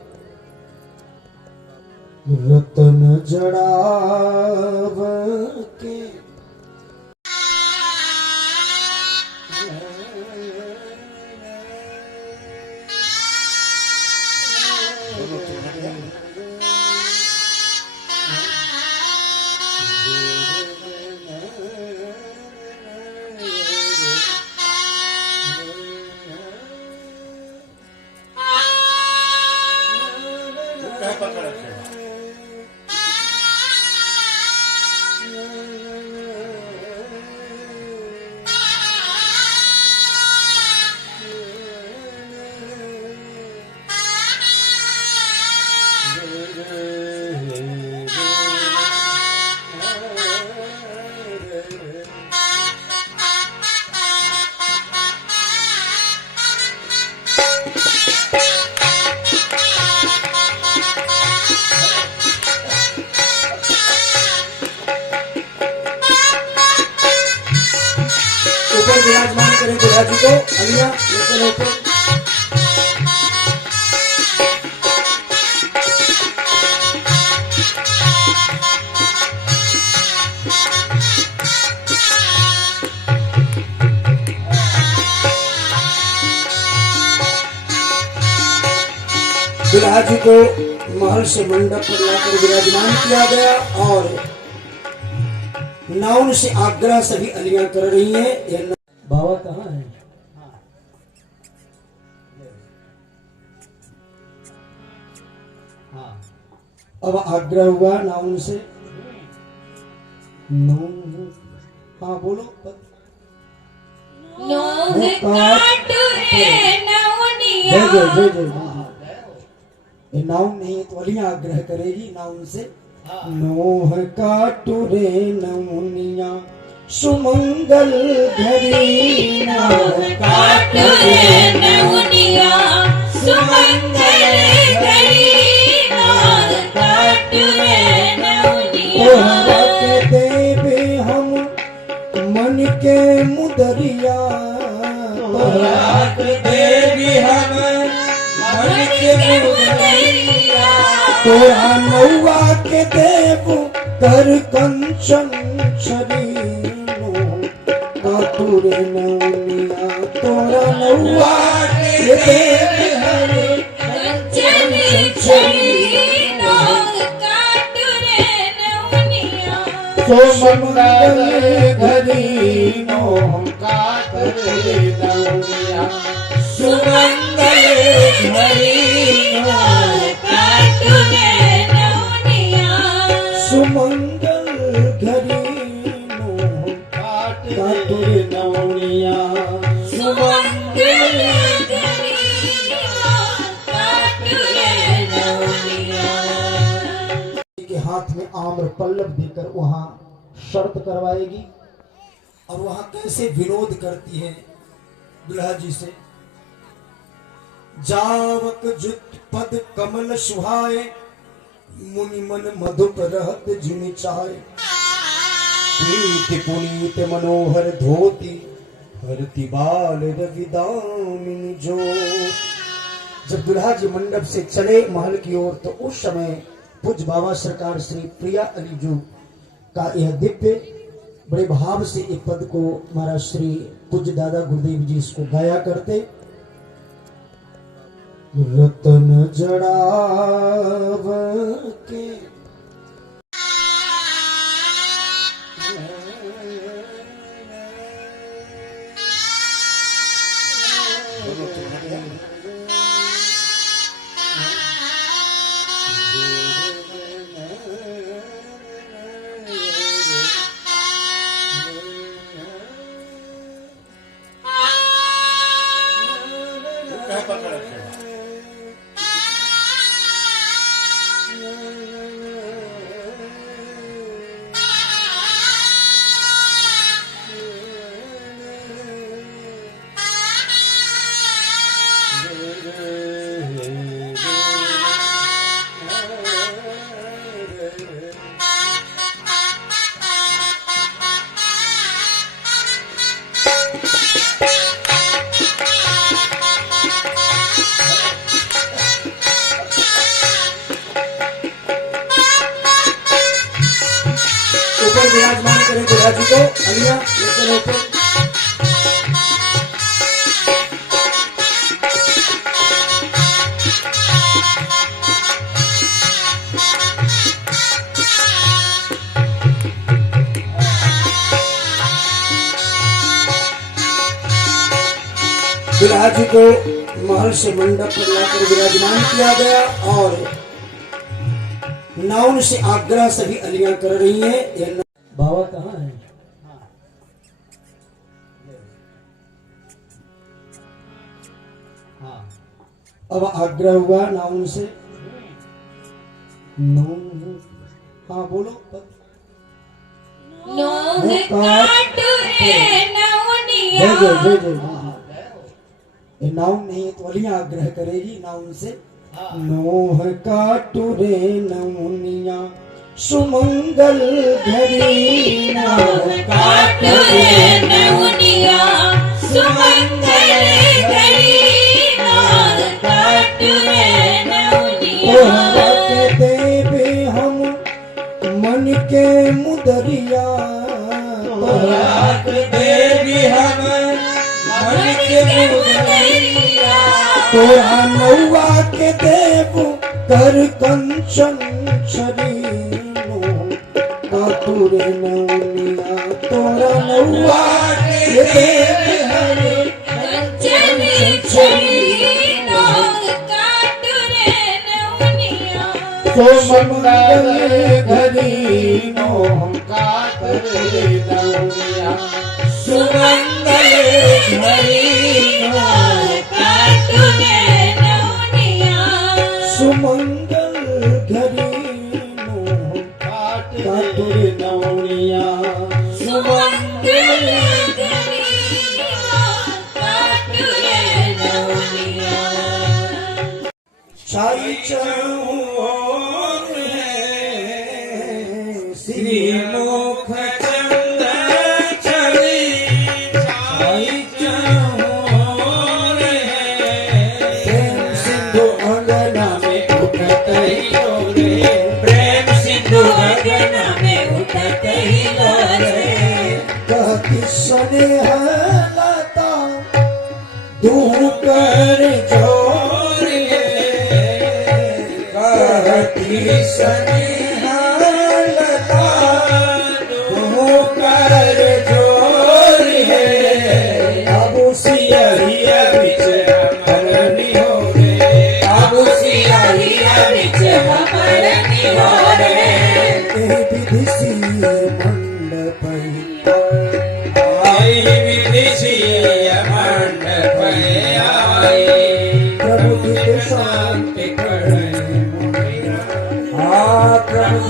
रतन जड़ाव के विराजमान करें दुल्हा जी को। अलिया लेकर दुल्हा जी को महल से मंडप पर लाकर विराजमान किया गया और नाउन से आग्रह सभी अलियां कर रही हैं। बाबा कहाँ है? अब आग्रह हुआ नाउन से। हाँ बोलो। नोह काटू रे नौनिया। जय जय जय। नाउन नहीं तो अलियां आग्रह करेगी नाउन से। नोह काटू रे नौनिया सुमंगल घरी। नोह काटू रे नौनिया सुमंगल घरी। नोह काटू रे नौनिया के देवे हम मन के मुदरिया। देवी हम मन के मुदरिया। तोरा नौआ के देव कर कंचन छरीनो। काटूरे नौनिया तोरा नौआ के देव हर कंचन छरीनो। काटू रे नौनिया सुमंगल घरी नो। काटूरे नौनिया सुमंगल घड़ी नो काटुरे नवनिया सुमंगल घरीनो काटुर नवनिया सुमंगल घड़ी नो काटुरे नवनिया के हाथ में आम्र पल्लव देकर वहां शर्त करवाएगी और वहां कैसे विनोद करती है दुल्हा जी से। जावक जुत पद कमल सुहाए मुनि मन मधुप रहत जिन चाहे प्रीति पुनीत मनोहर धोती हरति बाल रविदामिनी ज्योत। जब दुल्हा जी मंडप से चले महल की ओर तो उस समय पूज बाबा सरकार श्री प्रिया अली जू का यह दिव्य बड़े भाव से एक पद को महाराज श्री पूज दादा गुरुदेव जी इसको गाया करते। रतन जड़ाव के ऊपर विराजमान करें दुल्हा जी को अलिया ऊपर ऊपर। दुल्हा जी को महल से मंडप पर लाकर विराजमान किया गया और नाउन से आग्रह सभी अलियां कर रही हैं। यह बाबा कहाँ है? अब आग्रह हुआ नाउन से। हाँ बोलो। नोह काटुरे नवनिया जय जय ये नाउन नहीं है तो अलियां आग्रह करेगी नाउन से। नोह काटुरे नवनिया सुमंगल घड़ी नोह काटुरे नवनिया सुमंगल घड़ी नोह काटुरे नवनिया के देवे हम मन के मुदरिया देवी हम मन के मुदरिया तोरा नौवा के देव कर कंचन छरीनो काटुरे नवनिया तोरा नौवा के देव हर कंचन छड़ी नोह काटुरे नवनिया सुमंगल घड़ी नो काटुरे नवनिया सुमंगल घड़ी नोह काटुरे नवनिया सुमंगल घड़ी नो काटुरे नवनिया सुमंगल घड़ी नोह काटुरे नवनिया छाई चौर श्री मुख चंद छवि छाई चौर प्रेम सिंधु अंगना में उठत ही रे प्रेम सिंधु अगना में उठत ही लोरे कहती स्नेह लता दूह कर जोर कहती स्नेह लता तू कर जोर है अब सियरिया बिच अमरनी हो रे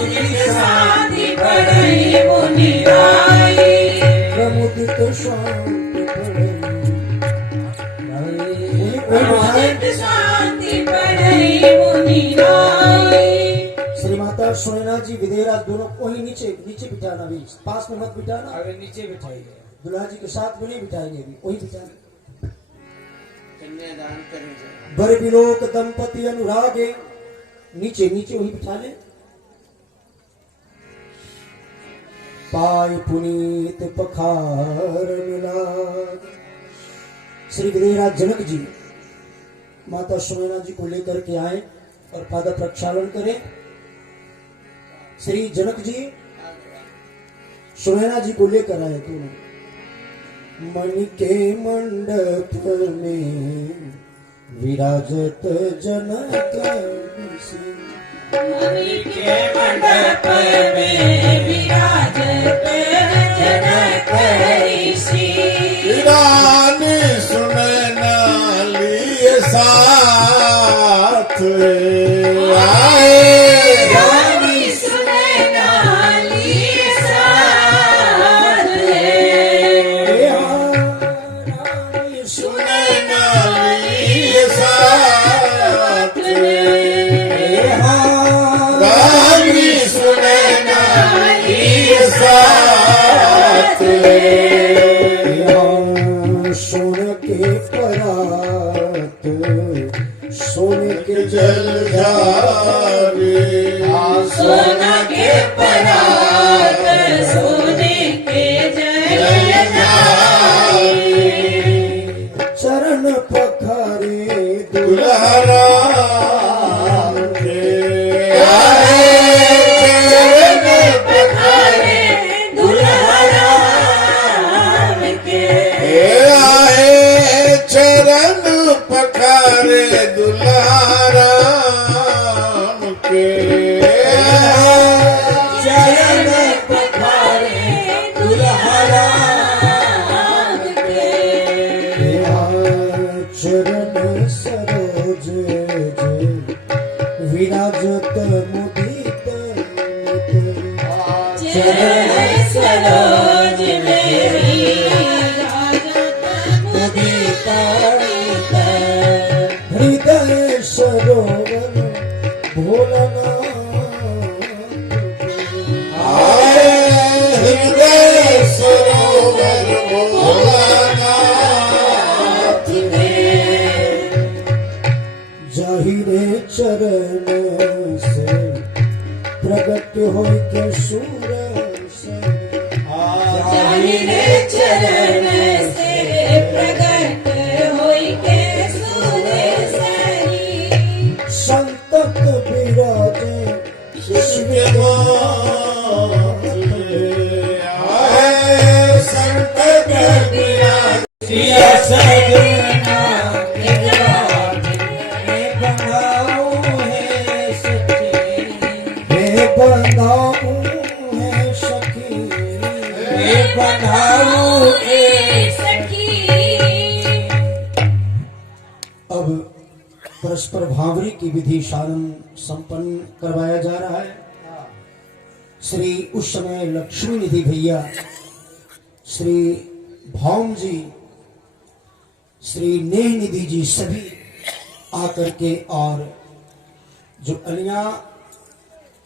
मुदित शांति पढ़ई मुनि राई प्रमुदित शांति पढ़ई मुदित शांति पढ़ई मुनि राई। श्री माता सुनैना जी विदेरा दोनों वही नीचे नीचे बिठाना भी, पास में मत बिठाना, अरे नीचे बिठाइए। दुल्हा जी के साथ में नहीं बिठाएंगे, भी वही बिठाना। कन्यादान करेंगे। बर बिलोक दंपति अनुरागे, नीचे नीचे वही बिठा ले। पाय पुनीत पखार मिला। श्री विदेहराज जनक जी माता सुनैना जी को लेकर के आए और पाद प्रक्षालन करें। श्री जनक जी सुनैना जी को लेकर आए दोनों। मन के मंडप में विराजत जनक ऋषि। मणि के मंडप में विराजत जनक ऋषि। रानी सुनैना लिए साथ आए। रानी सुनैना लिए साथ सुनैना लिए साथ रानी सुनैना लिए साथ सोने के परात सोने के जलधारे सोना के परात सोने के जलधारे। चरण पखारे दुल्हरा पखारे दुल्हाराम के। चरण पखारे दुल्हाराम के। चरण सरोज विराजत मुदित। चरण सरोज में विराजत मुदित। हृदय सरोवर भोलानाथ। हृदय सरोवर भोलानाथ जाहिरे चरण से प्रगट हो के सूर से। जाहिरे चरण से प्रगट होई के सुरेसरी। संतत विराजे संत सिया सजना हे बंधाऊ है सखी। बंधाऊ सखी। अब परस्पर भावरी की विधि साधन संपन्न करवाया जा रहा है। श्री उस समय लक्ष्मी निधि भैया, श्री भौम जी, श्री नेह निधि जी सभी आकर के और जो अलिया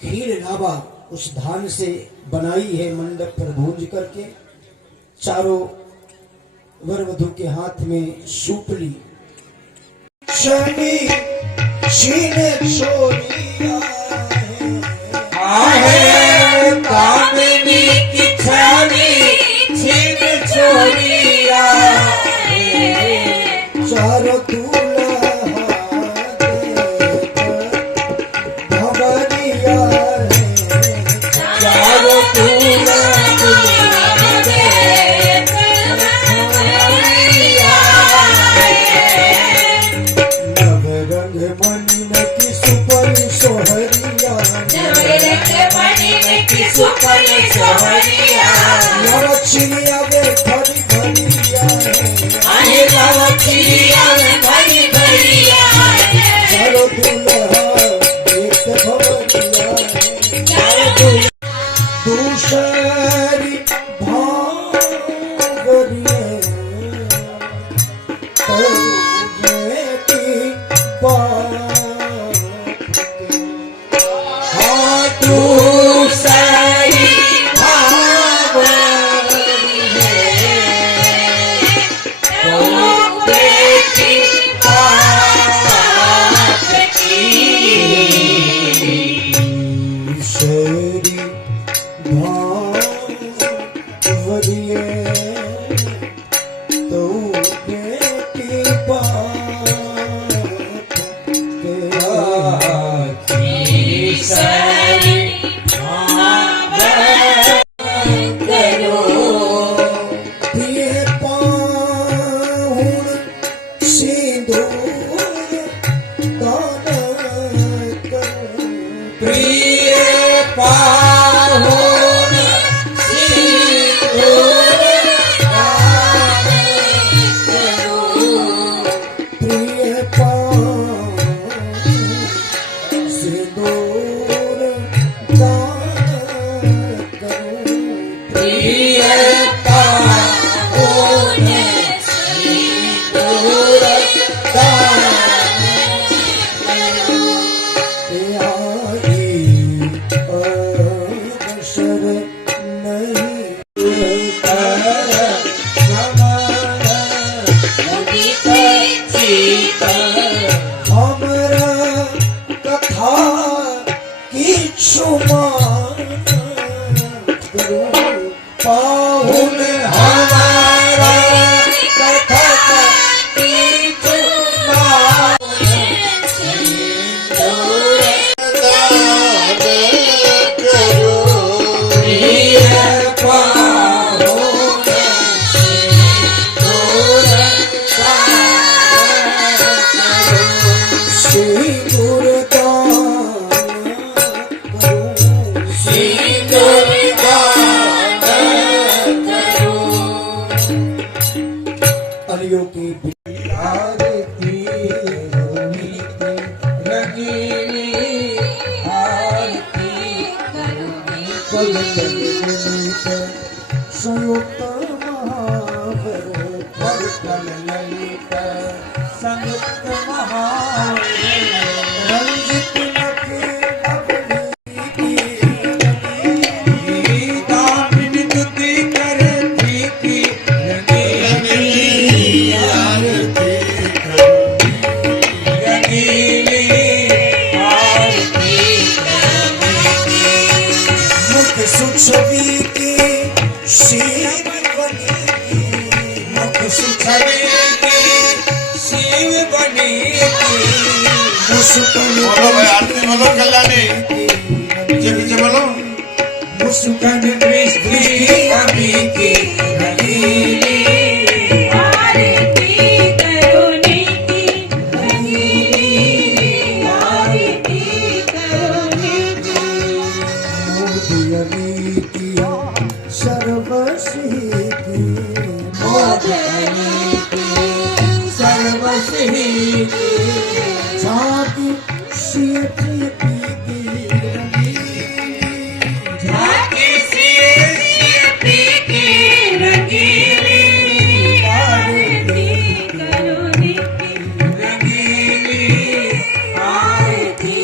खीर लावा उस धान से बनाई है मंडप पर भूंज करके चारों वर वधु के हाथ में सूपली। शनि शीन छोड़िया आहे कामिनी की छानी छीन छोड़िया। चारों दूल्हा भवरिया चारों दूल्हा नव रंग मन की सुप आई अवसर नहीं कर हमरा कथा की सुमान पाहुन हमारा कथा की सुमान अलियों की आरती रंगीली आरती कल ललित संयुक्त महावर कल ललित संयुक्त महावर रंजित नखे छवि की शिव बनेगी मुख छवि की शिव बनेगी मुस्कान आरती बोलो कल्याणी पीछे पीछे बोलो मुस्कान दृष्टि अभी की रंगीली आरती करो नीति रंगीली आरती करो नीति मोदियनी की सर्वस्वी की मोदनी की सर्वस्वी की झांकी सीती की झांकी सीती की रंगीली आरती करो नीति रंगीली आरती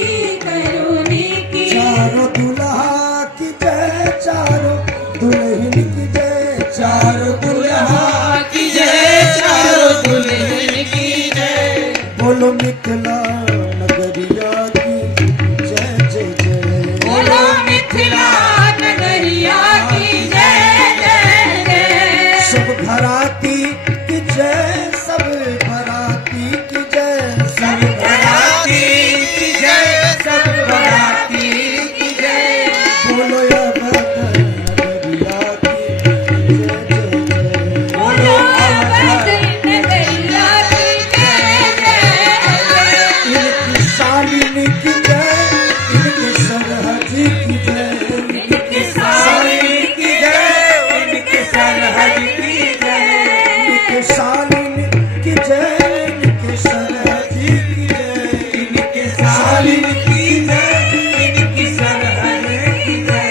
करो नीति चारों दुल्हा की जय चारों दुल्हन की जय चारों दुल्हा की जय चारों दुल्हन की जय बोलो मिथिला नगरिया की जय जय जय बोलो मिथिला नगरिया की जय जय जय सब घराती की जय सब घराती की जय सब घराती की जय सब घराती की जय बोलो अवध नगरिया की जय जय जय बोलो अवध नगरिया की जय जय जय इनकी शालिनी की जय इनकी सरहदी की जय इनकी साली की जय इनकी सरहद की जय इनके शालिनी की जय इनके सरहदी की जय इनकी साली की जय इनकी सरहद की जय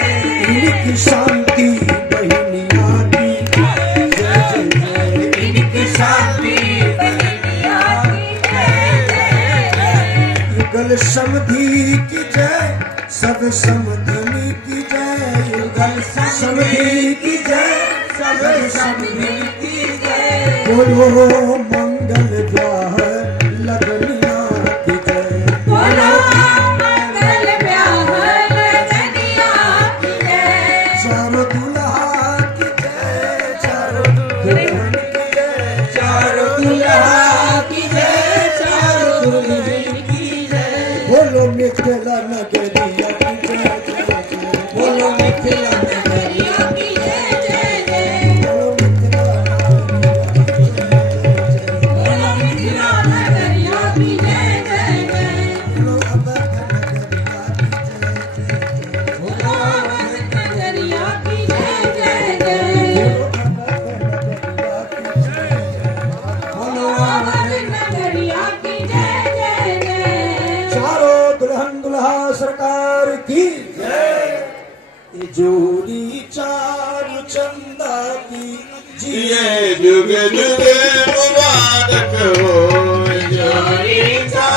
इनकी शांति बहनिया की जय जय जय इनकी शांति बहनिया की जय जय जय युगल समधि की जय सब समधनी की जय युगल समधि की जय सब समधि की जय बोलो मंगल ब्याह लगनिया की जय बोलो मंगल ब्याह लगनिया की जय चारों दुल्हा की जय चारों दुल्हन की जय चारों दुल्हा की जय चारों दुल्हन की जय बोलो मिथिला नगरिया की जय जय जय बोलो मिथिला नगरिया की जय जय जय बोलो मिथिला बोलो मिथिला नगरिया की जय जय जय बोलो अवध नगरिया की जय जय बोलो अवध नगरिया की जय जय जय चारों दुल्हन दुल्हा सरकार की ये जोड़ी चारू चंदा की जिए जुग जुग मुबारक हो जोड़ी चार